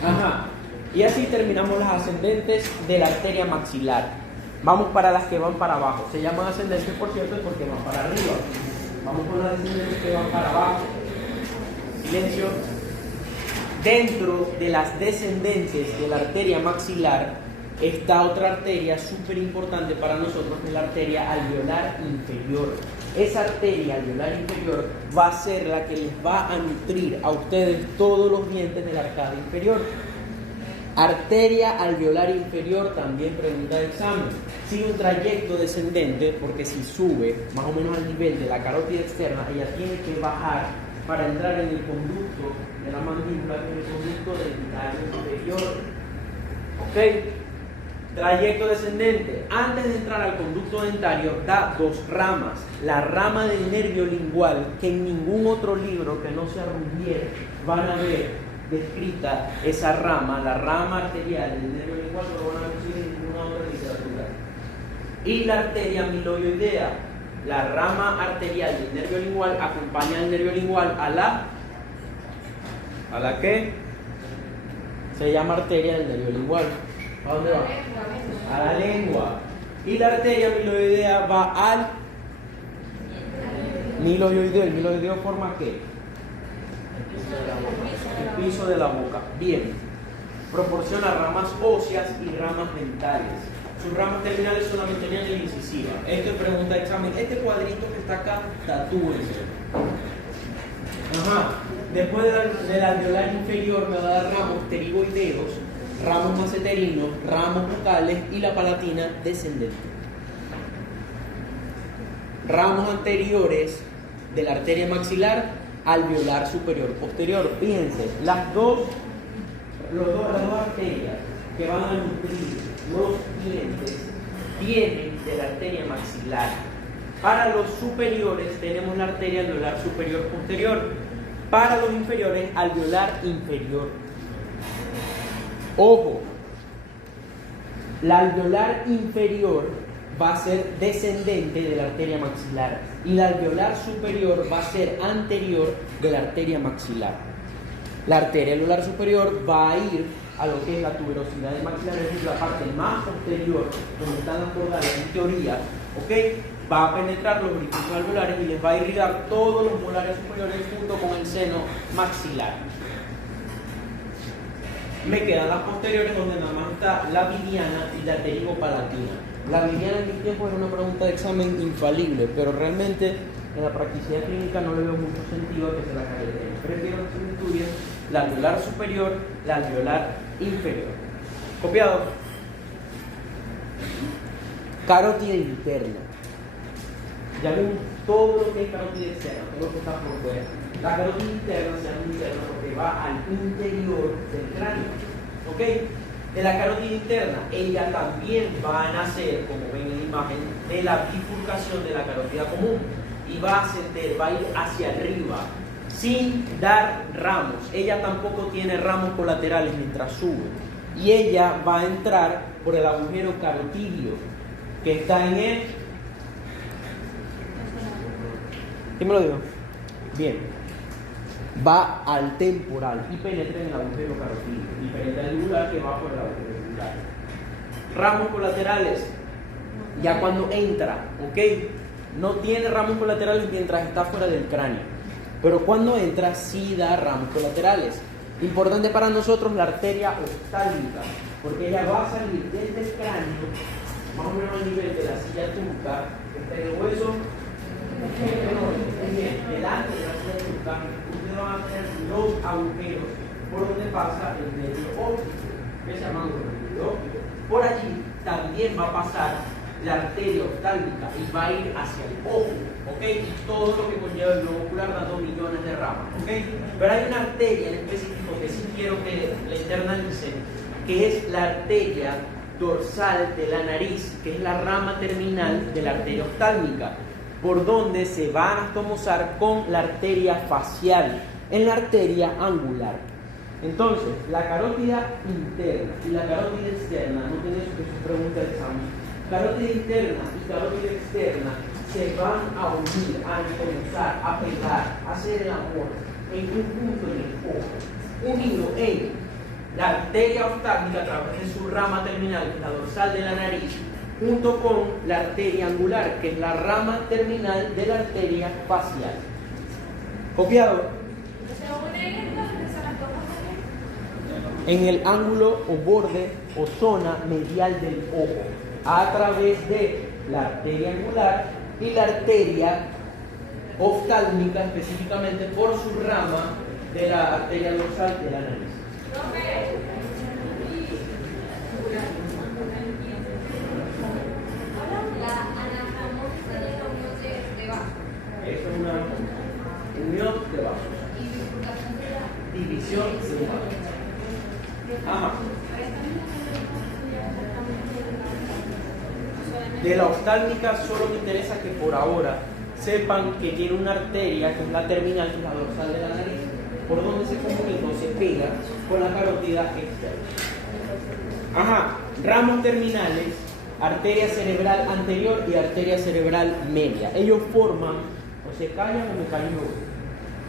Ajá. Y así terminamos las ascendentes de la arteria maxilar. Vamos para las que van para abajo. Se llaman ascendentes, por cierto, porque van para arriba. Vamos con las ascendentes que van para abajo. Silencio. Dentro de las descendentes de la arteria maxilar está otra arteria súper importante para nosotros, que es la arteria alveolar inferior. Esa arteria alveolar inferior va a ser la que les va a nutrir a ustedes todos los dientes de la arcada inferior. Arteria alveolar inferior, también pregunta de examen. Sigue un trayecto descendente, porque si sube más o menos al nivel de la carótida externa, ella tiene que bajar para entrar en el conducto de la mandíbula, en el conducto dentario superior. ¿Ok? Trayecto descendente. Antes de entrar al conducto dentario, da dos ramas. La rama del nervio lingual, que en ningún otro libro que no sea Rouvier van a ver descrita esa rama, la rama arterial del nervio lingual, no lo van a conseguir en ninguna otra literatura. Y la arteria miloioidea, la rama arterial del nervio lingual, acompaña al nervio lingual a la que se llama arteria del nervio lingual. ¿A dónde va? A la lengua. Y la arteria miloioidea va al miloioideo. ¿El miloioideo forma qué? El piso de la boca. Bien. Proporciona ramas óseas y ramas dentales. Sus ramas terminales son la metoniana y la incisiva. Esto es pregunta de examen. Este cuadrito que está acá, tatúense. Ajá. Después del alveolar inferior me va a dar ramos pterigoideos, ramos maceterinos, ramos bucales y la palatina descendente. Ramos anteriores de la arteria maxilar, alveolar superior posterior. Fíjense, las dos arterias que van a nutrir los dientes vienen de la arteria maxilar. Para los superiores tenemos la arteria alveolar superior posterior. Para los inferiores, alveolar inferior. Ojo, la alveolar inferior va a ser descendente de la arteria maxilar y la alveolar superior va a ser anterior de la arteria maxilar. La arteria alveolar superior va a ir a lo que es la tuberosidad del maxilar, es decir, la parte más posterior, donde están las cordales en teoría, ¿ok? Va a penetrar los orificios alveolares y les va a irrigar todos los molares superiores junto con el seno maxilar. Me quedan las posteriores, donde nada más está la vidiana y la pterigopalatina. La vidiana en mi tiempo era una pregunta de examen infalible, pero realmente en la practicidad clínica no le veo mucho sentido a que se la careten. Prefiero que se estudien la alveolar superior, la alveolar inferior. ¿Copiado? Carótida interna. Ya vemos todo lo que es carótida externa, todo lo que está por fuera. La carótida interna se llama interna porque va al interior del cráneo. ¿Ok? De la carótida interna, ella también va a nacer, como ven en la imagen, de la bifurcación de la carótida común. Y va a ascender, va a ir hacia arriba, sin dar ramos. Ella tampoco tiene ramos colaterales mientras sube. Y ella va a entrar por el agujero carotidio, que está en el... ¿Quién me lo dijo? Bien. Va al temporal y penetra en el agujero carotidio. Y penetra el yugular, que va por el agujero yugular. Ramos colaterales. Ya cuando entra, ¿ok? No tiene ramos colaterales mientras está fuera del cráneo. Pero cuando entra, sí da ramos colaterales. Importante para nosotros la arteria oftálmica, porque ella va a salir desde el cráneo, más o menos al nivel de la silla turca, que está en el hueso. Delante de la silla turca, ustedes van a tener los agujeros por donde pasa el nervio óptico, que se llama nervio óptico. Por allí también va a pasar la arteria oftálmica y va a ir hacia el ojo, ¿ok? Y todo lo que conlleva el globo ocular dando millones de ramas, ¿ok? Pero hay una arteria en específico que sí quiero que la internalicen, que es la arteria dorsal de la nariz, que es la rama terminal de la arteria oftálmica, por donde se va a anastomosar con la arteria facial, en la arteria angular. Entonces, la carótida interna y la carótida externa, no tiene eso que se pregunta el examen, carótida interna y carótida externa se van a unir, a anastomosar, a pegar, a hacer el amor en un punto en el ojo, unido en la arteria oftálmica a través de su rama terminal, que es la dorsal de la nariz, junto con la arteria angular, que es la rama terminal de la arteria facial. ¿Copiado? En el ángulo o borde o zona medial del ojo, a través de la arteria angular y la arteria oftálmica, específicamente por su rama de la arteria dorsal de la nariz. La anastomosis de la unión de vasos. Eso es una unión de vasos. Y bifurcación de la División de un vaso. Ajá. De la oftálmica solo me interesa que por ahora sepan que tiene una arteria que es la terminal, que es la dorsal de la nariz, por donde se comunica o se pega con la carótida externa. Ajá, ramos terminales, arteria cerebral anterior y arteria cerebral media. Ellos forman, o se callan o me callo yo.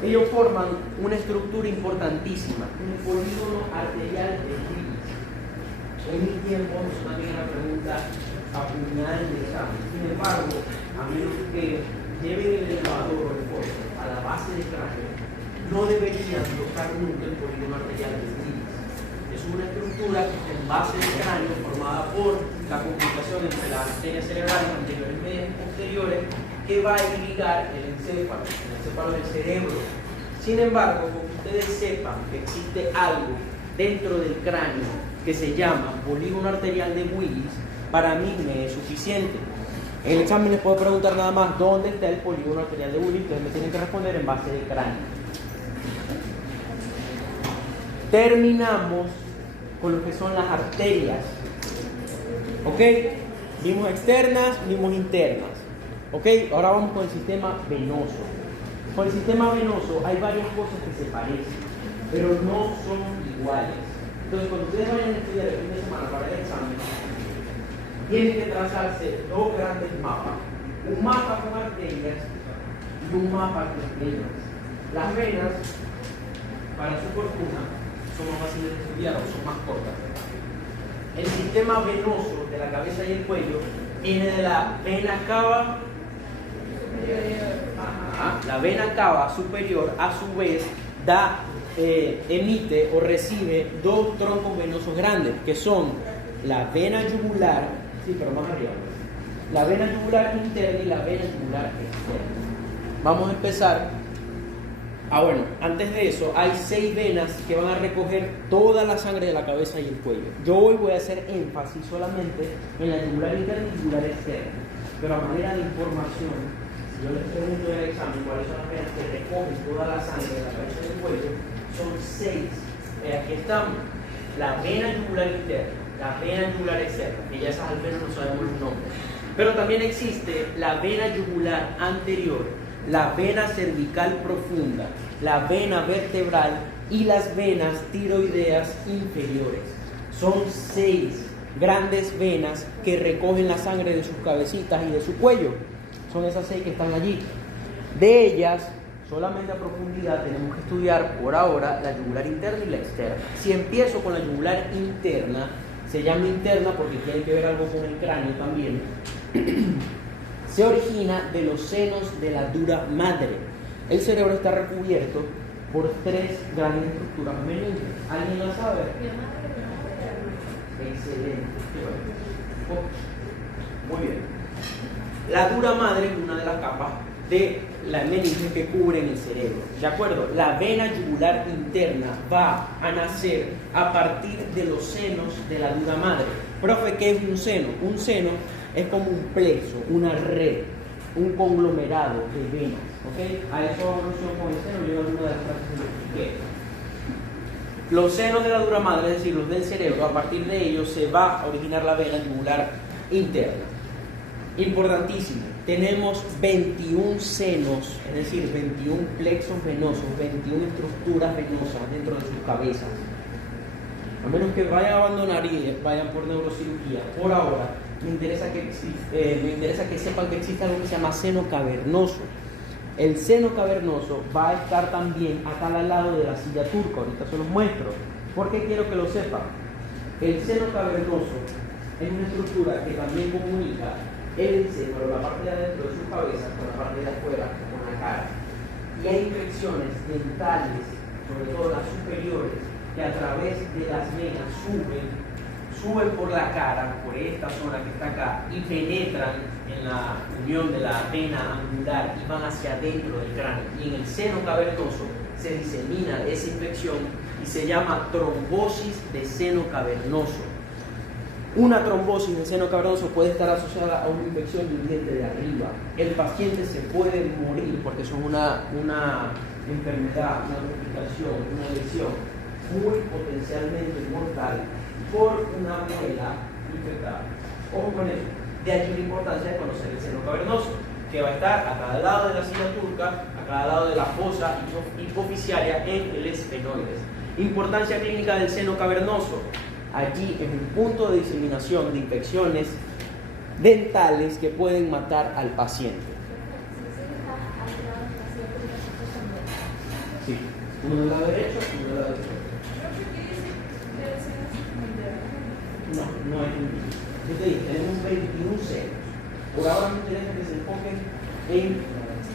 Ellos forman una estructura importantísima, un polígono arterial de Willis. En mi tiempo no se mantiene la pregunta apuñal de examen. Sin embargo, a menos que lleven el elevador o el coche a la base del cráneo, no deberían tocar nunca el polígono arterial de Willis. Es una estructura que está en base del cráneo formada por la comunicación entre las arterias cerebrales anteriores, medias y posteriores, que va a irrigar el encéfalo del cerebro. Sin embargo, como ustedes sepan que existe algo dentro del cráneo que se llama polígono arterial de Willis, para mí me es suficiente. En el examen les puedo preguntar nada más dónde está el polígono arterial de Willis, entonces me tienen que responder en base del cráneo. Terminamos con lo que son las arterias. ¿Ok? Vimos externas, vimos internas. ¿Ok? Ahora vamos con el sistema venoso. Con el sistema venoso hay varias cosas que se parecen, pero no son iguales. Entonces, cuando ustedes vayan a estudiar el fin de semana para el examen, tienen que trazarse dos grandes mapas. Un mapa con arterias y un mapa con venas. Las venas, para su fortuna, son más fáciles de estudiar o son más cortas. El sistema venoso de la cabeza y el cuello viene de la vena cava. La vena cava superior, a su vez, emite o recibe dos troncos venosos grandes, que son la vena yugular, sí, pero más arriba, la vena yugular interna y la vena yugular externa. Vamos a empezar. Bueno, antes de eso, hay 6 venas que van a recoger toda la sangre de la cabeza y el cuello. Yo hoy voy a hacer énfasis solamente en la yugular interna y yugular externa, pero a manera de información, yo les pregunto en el examen cuáles son las venas que recogen toda la sangre de la cabeza y del cuello. Son 6. Aquí estamos. La vena yugular interna, la vena yugular externa, que ya esas al menos no sabemos los nombres. Pero también existe la vena yugular anterior, la vena cervical profunda, la vena vertebral y las venas tiroideas inferiores. Son 6 grandes venas que recogen la sangre de sus cabecitas y de su cuello. Son esas 6 que están allí. De ellas, solamente a profundidad tenemos que estudiar por ahora la yugular interna y la externa. Si empiezo con la yugular interna, se llama interna porque tiene que ver algo con el cráneo también. Se origina de los senos de la dura madre. El cerebro está recubierto por 3 grandes estructuras meninges. ¿Alguien la sabe? Excelente. Muy bien. La dura madre es una de las capas de la meninge que cubren el cerebro. ¿De acuerdo? La vena yugular interna va a nacer a partir de los senos de la dura madre. Profe, ¿qué es un seno? Un seno es como un plexo, una red, un conglomerado de venas. ¿Okay? A eso hago alusión con el seno, yo en una de las clases que lo expliqué. Los senos de la dura madre, es decir, los del cerebro, a partir de ellos se va a originar la vena yugular interna. Importantísimo, tenemos 21 senos, es decir, 21 plexos venosos, 21 estructuras venosas dentro de sus cabezas. A menos que vayan a abandonar y vayan por neurocirugía, por ahora me interesa que sepan que existe algo que se llama seno cavernoso. El seno cavernoso va a estar también acá al lado de la silla turca, ahorita se los muestro. ¿Por qué quiero que lo sepan? El seno cavernoso es una estructura que también comunica el seno, la parte de adentro de su cabeza, con la parte de afuera, con la cara. Y hay infecciones dentales, sobre todo las superiores, que a través de las venas suben por la cara, por esta zona que está acá, y penetran en la unión de la vena angular y van hacia adentro del cráneo. Y en el seno cavernoso se disemina esa infección y se llama trombosis de seno cavernoso. Una trombosis de seno cavernoso puede estar asociada a una infección de un diente de arriba. El paciente se puede morir porque son una enfermedad, una complicación, una lesión muy potencialmente mortal por una muela infectada. Ojo con eso. De allí la importancia de conocer el seno cavernoso, que va a estar a cada lado de la silla turca, a cada lado de la fosa hipoficiaria en el esfenoides. Importancia clínica del seno cavernoso. Allí es un punto de diseminación de infecciones dentales que pueden matar al paciente. Sí, uno del lado derecho y uno del lado izquierdo. No es un. Yo te dije, tenemos 21 senos. Por ahora me interesa que se enfoquen en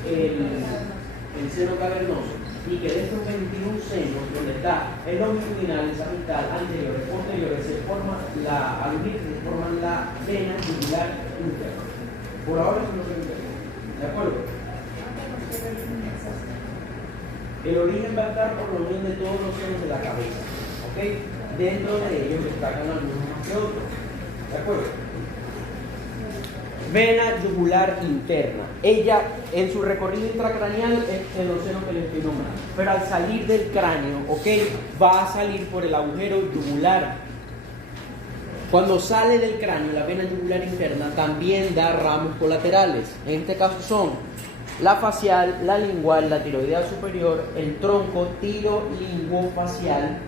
el seno cavernoso y que de estos 21 senos, donde está el longitudinal, el sagital, anteriores, posteriores, se forman la vena yugular interna. Por ahora eso es lo que me interesa. ¿De acuerdo? El origen va a estar por la unión de todos los senos de la cabeza. ¿Ok? Dentro de ellos destacan algunos más que otros. ¿De acuerdo? Vena yugular interna. Ella, en su recorrido intracraneal, es el seno que les estoy nombrando. Pero al salir del cráneo, ¿ok? Va a salir por el agujero yugular. Cuando sale del cráneo, la vena yugular interna también da ramos colaterales. En este caso son la facial, la lingual, la tiroidea superior, el tronco tirolinguofacial,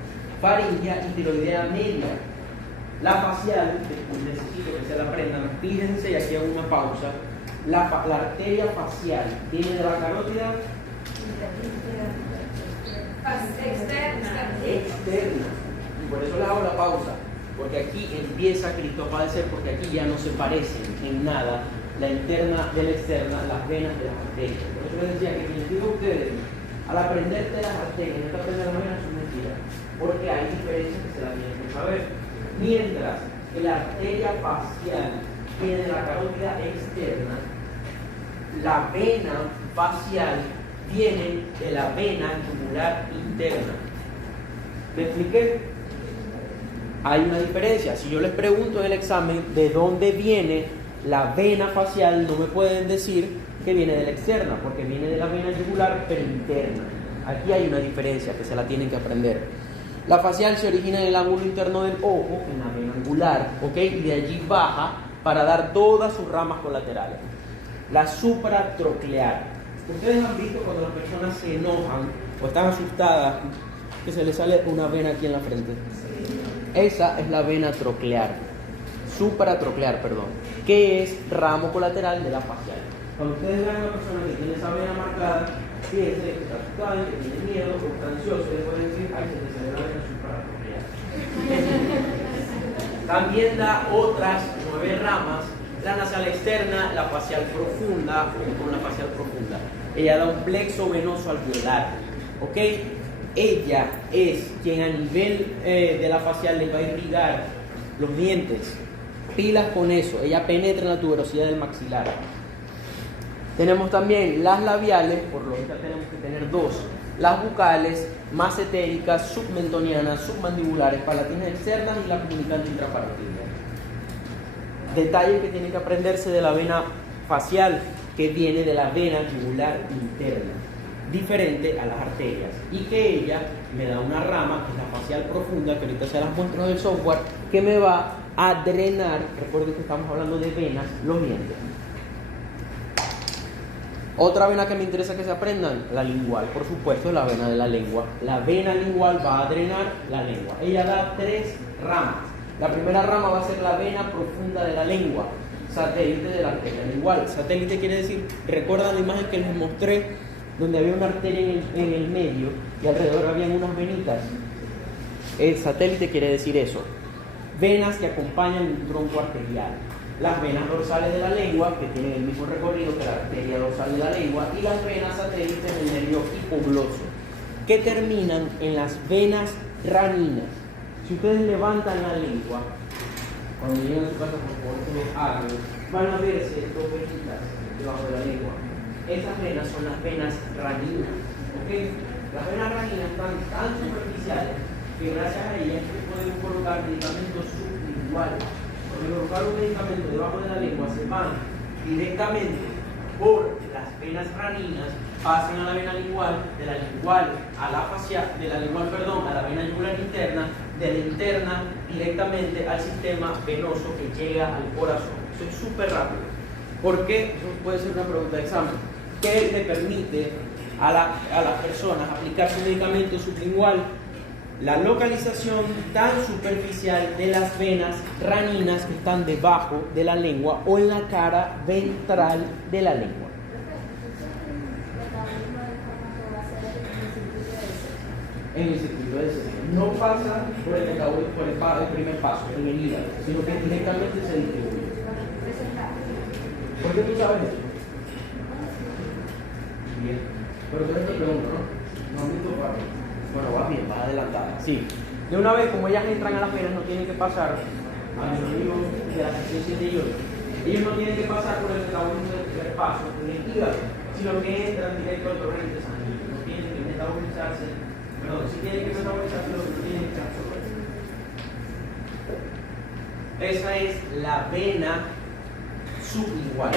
faringea y tiroidea media. La facial, necesito que se la aprendan, fíjense, y aquí hago una pausa. La arteria facial viene de la carótida externa. Y por eso le hago la pausa, porque aquí empieza Cristo a padecer, porque aquí ya no se parecen en nada la interna de la externa, las venas de las arterias. Por eso les decía que quienes digo a ustedes, al aprenderte las arterias, no te aprender las venas, son mentiras, porque hay diferencias que se las tienen que saber. Mientras que la arteria facial viene de la carótida externa, la vena facial viene de la vena yugular interna. ¿Me expliqué? Hay una diferencia. Si yo les pregunto en el examen de dónde viene la vena facial, no me pueden decir que viene de la externa, porque viene de la vena yugular pero interna. Aquí hay una diferencia que se la tienen que aprender. La facial se origina en el ángulo interno del ojo, en la vena angular, ¿ok? Y de allí baja para dar todas sus ramas colaterales. La supratroclear. Ustedes han visto cuando las personas se enojan o están asustadas que se les sale una vena aquí en la frente. Esa es la vena troclear. Supratroclear, perdón. Que es ramo colateral de la facial. Cuando ustedes vean a una persona que tiene esa vena marcada, fíjense que está asustada, que tiene miedo o está ansioso, ustedes pueden decir, ay, se le sale la vena supratroclear. También da otras 9 ramas, la nasal externa, la facial profunda, con la facial profunda. Ella da un plexo venoso alveolar, ¿ok? Ella es quien a nivel de la facial les va a irrigar los dientes. Pilas con eso, ella penetra en la tuberosidad del maxilar. Tenemos también las labiales, por lógica tenemos que tener 2. Las bucales, macetéricas, submentonianas, submandibulares, palatinas externas y la comunicante intraparotídea. Detalles que tienen que aprenderse de la vena facial, que viene de la vena yugular interna, diferente a las arterias, y que ella me da una rama, que es la facial profunda, que ahorita se las muestro del software, que me va a drenar, recuerden que estamos hablando de venas, los dientes. Otra vena que me interesa que se aprendan, la lingual, por supuesto, la vena de la lengua. La vena lingual va a drenar la lengua. Ella da 3 ramas. La primera rama va a ser la vena profunda de la lengua, satélite de la arteria lingual. Satélite quiere decir, recuerdan la imagen que les mostré, donde había una arteria en el medio y alrededor habían unas venitas. El satélite quiere decir eso. Venas que acompañan el tronco arterial. Las venas dorsales de la lengua, que tienen el mismo recorrido que la arteria dorsal de la lengua, y las venas satélites del nervio hipogloso, que terminan en las venas raninas. Si ustedes levantan la lengua, cuando lleguen a su casa, por favor, que lo hagan, van a verse 2 venitas debajo de la lengua. Esas venas son las venas raninas. ¿Okay? Las venas raninas están tan superficiales que gracias a ellas podemos colocar medicamentos sublinguales. Porque colocar un medicamento debajo de la lengua se van directamente por las venas raninas, pasan a la vena lingual, de la lingual a la facial, de la lingual, perdón, a la vena yugular interna, de la interna directamente al sistema venoso que llega al corazón. Eso es súper rápido. ¿Por qué? Eso puede ser una pregunta de examen. ¿Qué le permite a las personas aplicar su medicamento sublingual? La localización tan superficial de las venas raninas que están debajo de la lengua o en la cara ventral de la lengua. En el circuito de ese. No pasa por el metabolismo, por el primer paso, en el hígado, sino que directamente se distribuye. ¿Por qué tú sabes eso? Bien. Pero tú eres tu pregunta, ¿no? No me toca. Bueno, vas bien, vas adelantada. Sí. De una vez, como ellas entran a las venas, no tienen que pasar a los amigos de la sección 7 y 8. Ellos no tienen que pasar por el metabolismo del primer paso, en el hígado, sino que entran directo al torrente sanguíneo. No tienen que metabolizarse. Perdón, si tienen que metabolizarse, lo que tienen que absorber. Esa es la vena sublingual.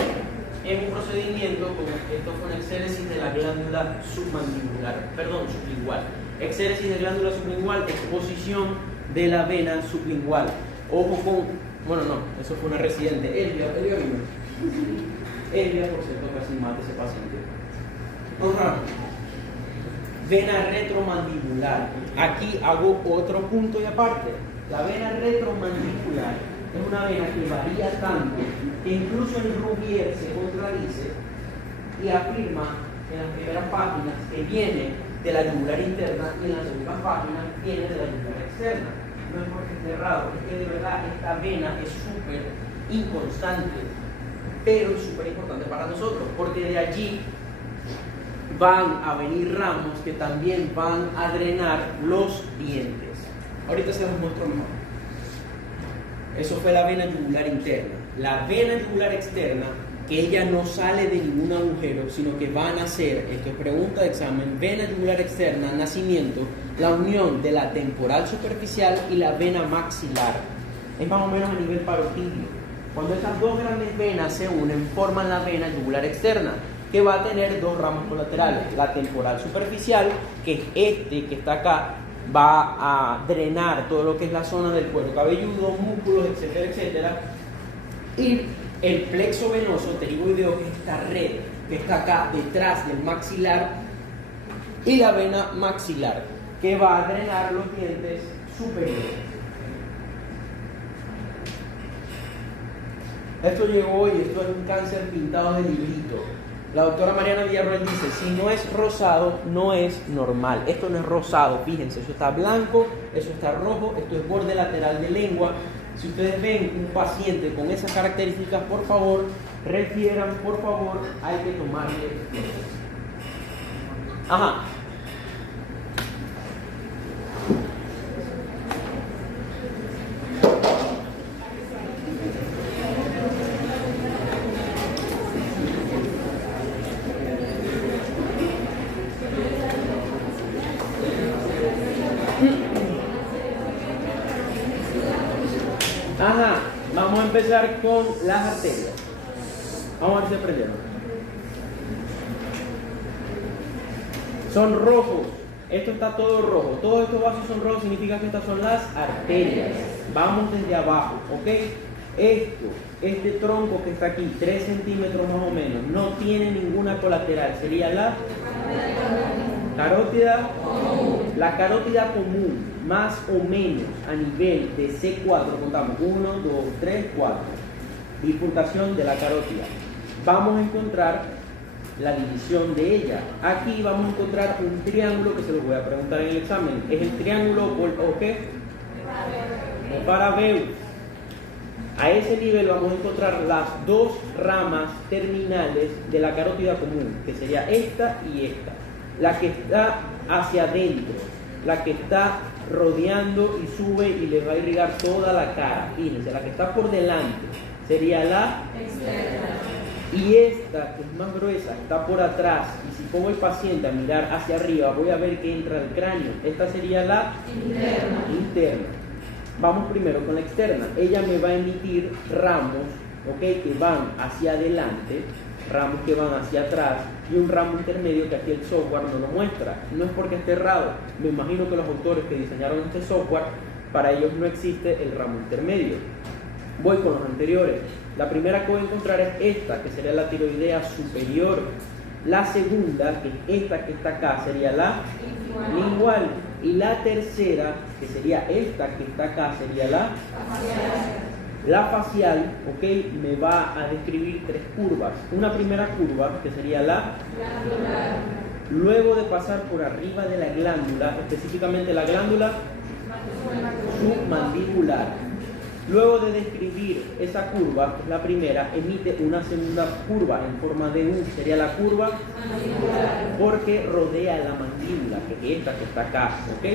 Es un procedimiento, como esto fue una exéresis de la glándula submandibular, perdón, sublingual. Exéresis de glándula sublingual, exposición de la vena sublingual. Ojo con, bueno, no, eso fue una residente, Elvia vino. Elvia, por cierto, casi mata ese paciente. Otra. Vena retromandibular. Aquí hago otro punto y aparte. La vena retromandibular es una vena que varía tanto que incluso el Rubier se contradice y afirma en las primeras páginas que viene de la yugular interna y en las segundas páginas viene de la yugular externa. No es porque esté errado, es que de verdad esta vena es súper inconstante, pero es súper importante para nosotros, porque de allí van a venir ramos que también van a drenar los dientes. Ahorita se los muestro mejor. Eso fue la vena yugular interna. La vena yugular externa, que ella no sale de ningún agujero, sino que van a ser, esto es pregunta de examen, vena yugular externa, nacimiento, la unión de la temporal superficial y la vena maxilar. Es más o menos a nivel parotidio. Cuando estas dos grandes venas se unen, forman la vena yugular externa, que va a tener 2 ramas colaterales. La temporal superficial, que es este que está acá, va a drenar todo lo que es la zona del cuero cabelludo, músculos, etcétera, etcétera. Y el plexo venoso pterigoideo, que es esta red que está acá detrás del maxilar, y la vena maxilar, que va a drenar los dientes superiores. Esto llegó hoy, esto es un cáncer pintado de librito. La doctora Mariana Villarroel dice, si no es rosado, no es normal. Esto no es rosado, fíjense, eso está blanco, eso está rojo, esto es borde lateral de lengua. Si ustedes ven un paciente con esas características, por favor, refieran, por favor, hay que tomarle. Ajá. Ajá, vamos a empezar con las arterias. Vamos a ver si aprendieron. Son rojos. Esto está todo rojo. Todos estos vasos son rojos, significa que estas son las arterias. Vamos desde abajo, ¿ok? Este tronco que está aquí, 3 centímetros más o menos, no tiene ninguna colateral. Sería la carótida común. La carótida común, más o menos a nivel de C4, contamos 1, 2, 3, 4. Bifurcación de la carótida. Vamos a encontrar la división de ella. Aquí vamos a encontrar un triángulo que se los voy a preguntar en el examen. ¿Es el triángulo o qué? Paraveus. A ese nivel vamos a encontrar las dos ramas terminales de la carótida común, que sería esta y esta. La que está hacia adentro, la que está rodeando y sube y le va a irrigar toda la cara. Fíjense, la que está por delante sería la externa. Y esta, que es más gruesa, está por atrás. Y si pongo el paciente a mirar hacia arriba, voy a ver que entra el cráneo. Esta sería la interna. Vamos primero con la externa. Ella me va a emitir ramos, ¿ok?, que van hacia adelante, ramos que van hacia atrás y un ramo intermedio que aquí el software no lo muestra. No es porque esté errado. Me imagino que los autores que diseñaron este software, para ellos no existe el ramo intermedio. Voy con los anteriores. La primera que voy a encontrar es esta, que sería la tiroidea superior. La segunda, que es esta que está acá, sería la lingual. Y la tercera, que sería esta que está acá, sería la facial. La facial, ok, me va a describir 3 curvas. Una primera curva, que sería la glandular. Luego de pasar por arriba de la glándula, específicamente la glándula submandibular. Luego de describir esa curva, que es la primera, emite una segunda curva en forma de U, sería la curva mandibular, porque rodea la mandíbula, que es esta que está acá, ¿ok?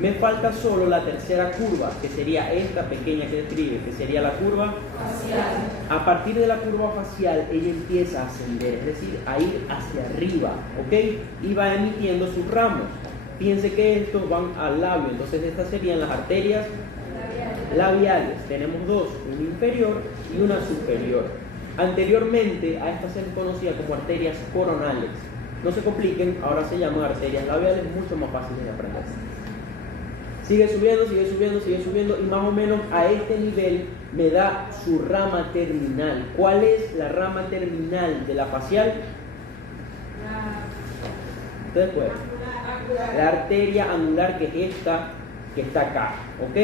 Me falta solo la tercera curva, que sería esta pequeña que describe, que sería la curva facial. A partir de la curva facial, ella empieza a ascender, es decir, a ir hacia arriba, ¿ok? Y va emitiendo sus ramos. Fíjense que estos van al labio, entonces estas serían las arterias labiales. Tenemos dos, una inferior y una superior. Anteriormente a estas se les conocía como arterias coronales. No se compliquen, ahora se llaman arterias labiales, mucho más fáciles de aprender. Sigue subiendo, sigue subiendo, sigue subiendo y más o menos a este nivel me da su rama terminal. ¿Cuál es la rama terminal de la facial? Ustedes pueden. La arteria angular, que es esta que está acá, ¿ok?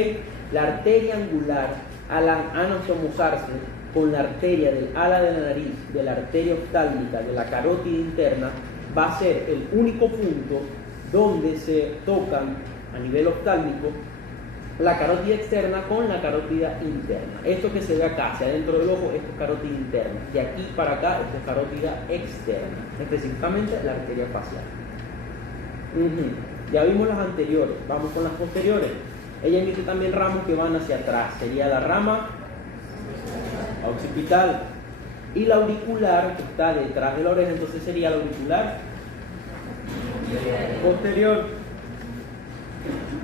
La arteria angular, al anastomosarse con la arteria del ala de la nariz, de la arteria oftálmica, de la carótida interna, va a ser el único punto donde se tocan a nivel oftálmico la carótida externa con la carótida interna. Esto que se ve acá, hacia adentro del ojo, esto es carótida interna. De aquí para acá, esto es carótida externa, específicamente la arteria facial. Ya vimos las anteriores, vamos con las posteriores. Ella emite también ramos que van hacia atrás, sería la rama occipital. Y la auricular, que está detrás de la oreja, entonces sería la auricular posterior.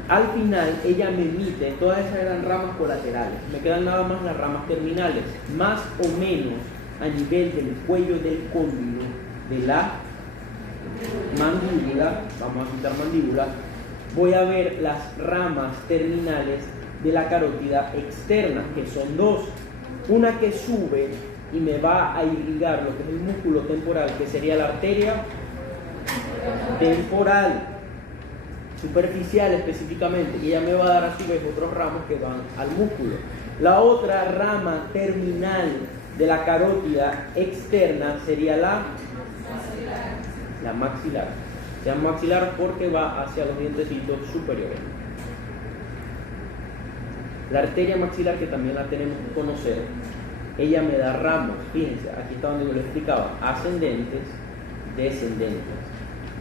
Al final, ella me emite, todas esas eran ramas colaterales, me quedan nada más las ramas terminales, más o menos a nivel del cuello del cóndilo, de la mandíbula, vamos a quitar mandíbula, voy a ver las ramas terminales de la carótida externa, que son dos. Una que sube y me va a irrigar lo que es el músculo temporal, que sería la arteria temporal, superficial específicamente, y ella me va a dar a su vez otros ramos que van al músculo. La otra rama terminal de la carótida externa sería la maxilar. Se llama maxilar porque va hacia los dientecitos superiores. La arteria maxilar, que también la tenemos que conocer, ella me da ramos. Fíjense, aquí está donde yo les explicaba, ascendentes, descendentes.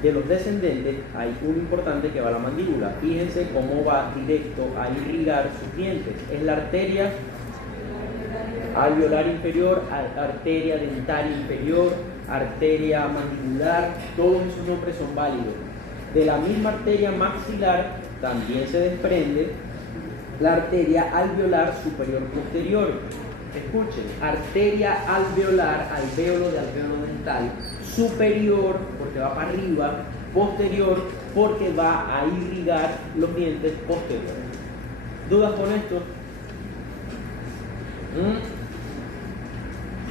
De los descendentes hay uno importante que va a la mandíbula. Fíjense cómo va directo a irrigar sus dientes. Es la arteria alveolar inferior, arteria dentaria inferior, arteria mandibular, todos esos nombres son válidos. De la misma arteria maxilar también se desprende la arteria alveolar superior posterior. escuchen, arteria alveolar, alvéolo de alvéolo dental, superior porque va para arriba, posterior porque va a irrigar los dientes posteriores. ¿Dudas con esto?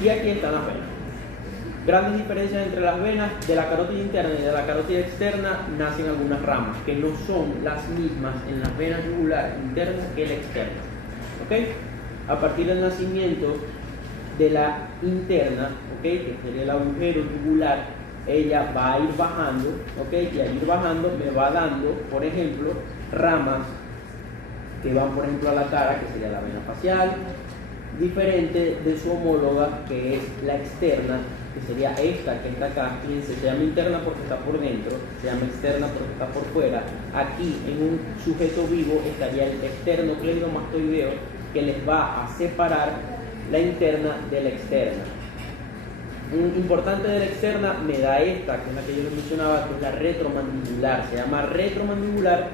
Y aquí están las venas. Grandes diferencias entre las venas de la carótida interna y de la carótida externa. Nacen algunas ramas que no son las mismas en las venas yugular interna que la externa. ¿Ok? A partir del nacimiento de la interna, ¿ok?, que sería el agujero yugular, ella va a ir bajando, ¿ok? Y al ir bajando me va dando, por ejemplo, ramas que van, por ejemplo, a la cara, que sería la vena facial, diferente de su homóloga, que es la externa, que sería esta que está acá. Fíjense, se llama interna porque está por dentro, se llama externa porque está por fuera. Aquí, en un sujeto vivo, estaría el esternocleidomastoideo, que les va a separar la interna de la externa. Un importante de la externa me da esta, que es la que yo les mencionaba, que es la retromandibular. Se llama retromandibular,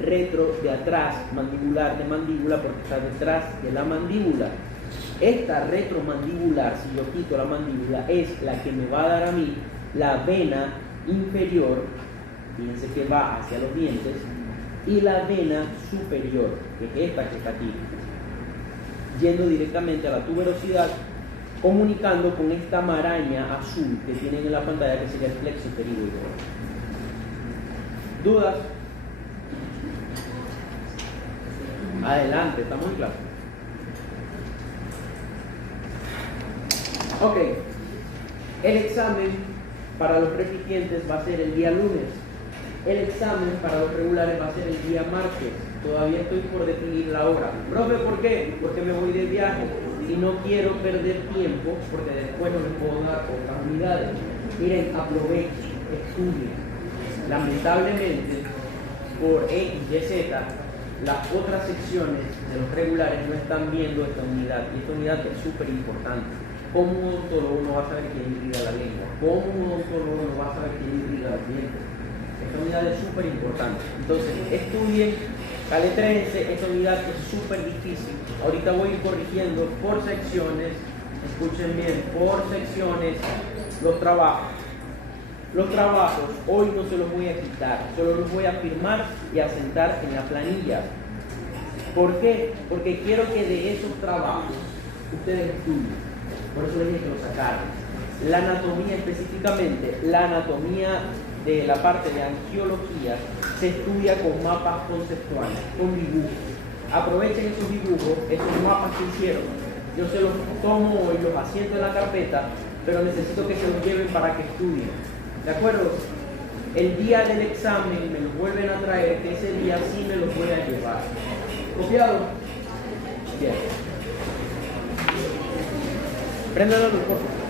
retro de atrás, mandibular de mandíbula porque está detrás de la mandíbula. Esta retromandibular, si yo quito la mandíbula, es la que me va a dar a mí la vena inferior, fíjense que va hacia los dientes, y la vena superior, que es esta que está aquí, yendo directamente a la tuberosidad, comunicando con esta maraña azul que tienen en la pantalla, que sería el plexo pterigoideo. ¿Dudas? Adelante, estamos en clase. Ok, el examen para los repitientes va a ser el día lunes. El examen para los regulares va a ser el día martes. Todavía estoy por definir la hora. Profe, ¿por qué? Porque me voy de viaje y no quiero perder tiempo porque después no les puedo dar otras unidades. Miren, aprovechen, estudien. Lamentablemente, por X, Y, Z, las otras secciones de los regulares no están viendo esta unidad. Y esta unidad es súper importante. ¿Cómo un odontólogo no va a saber quién irriga la lengua? ¿Cómo un odontólogo no va a saber quién irriga los dientes? Esta unidad es súper importante. Entonces, estudien, caletréense, esta unidad es súper difícil. Ahorita voy a ir corrigiendo por secciones, escuchen bien, por secciones, los trabajos. Los trabajos hoy no se los voy a quitar, solo los voy a firmar y a sentar en la planilla. ¿Por qué? Porque quiero que de esos trabajos ustedes estudien. Por eso les dije que lo sacaran. La anatomía específicamente, la anatomía de la parte de angiología, se estudia con mapas conceptuales, con dibujos. Aprovechen esos dibujos, esos mapas que hicieron. Yo se los tomo hoy, los asiento en la carpeta, pero necesito que se los lleven para que estudien. ¿De acuerdo? El día del examen me los vuelven a traer, que ese día sí me los voy a llevar. ¿Copiado? Bien. Prendan la luz, por favor.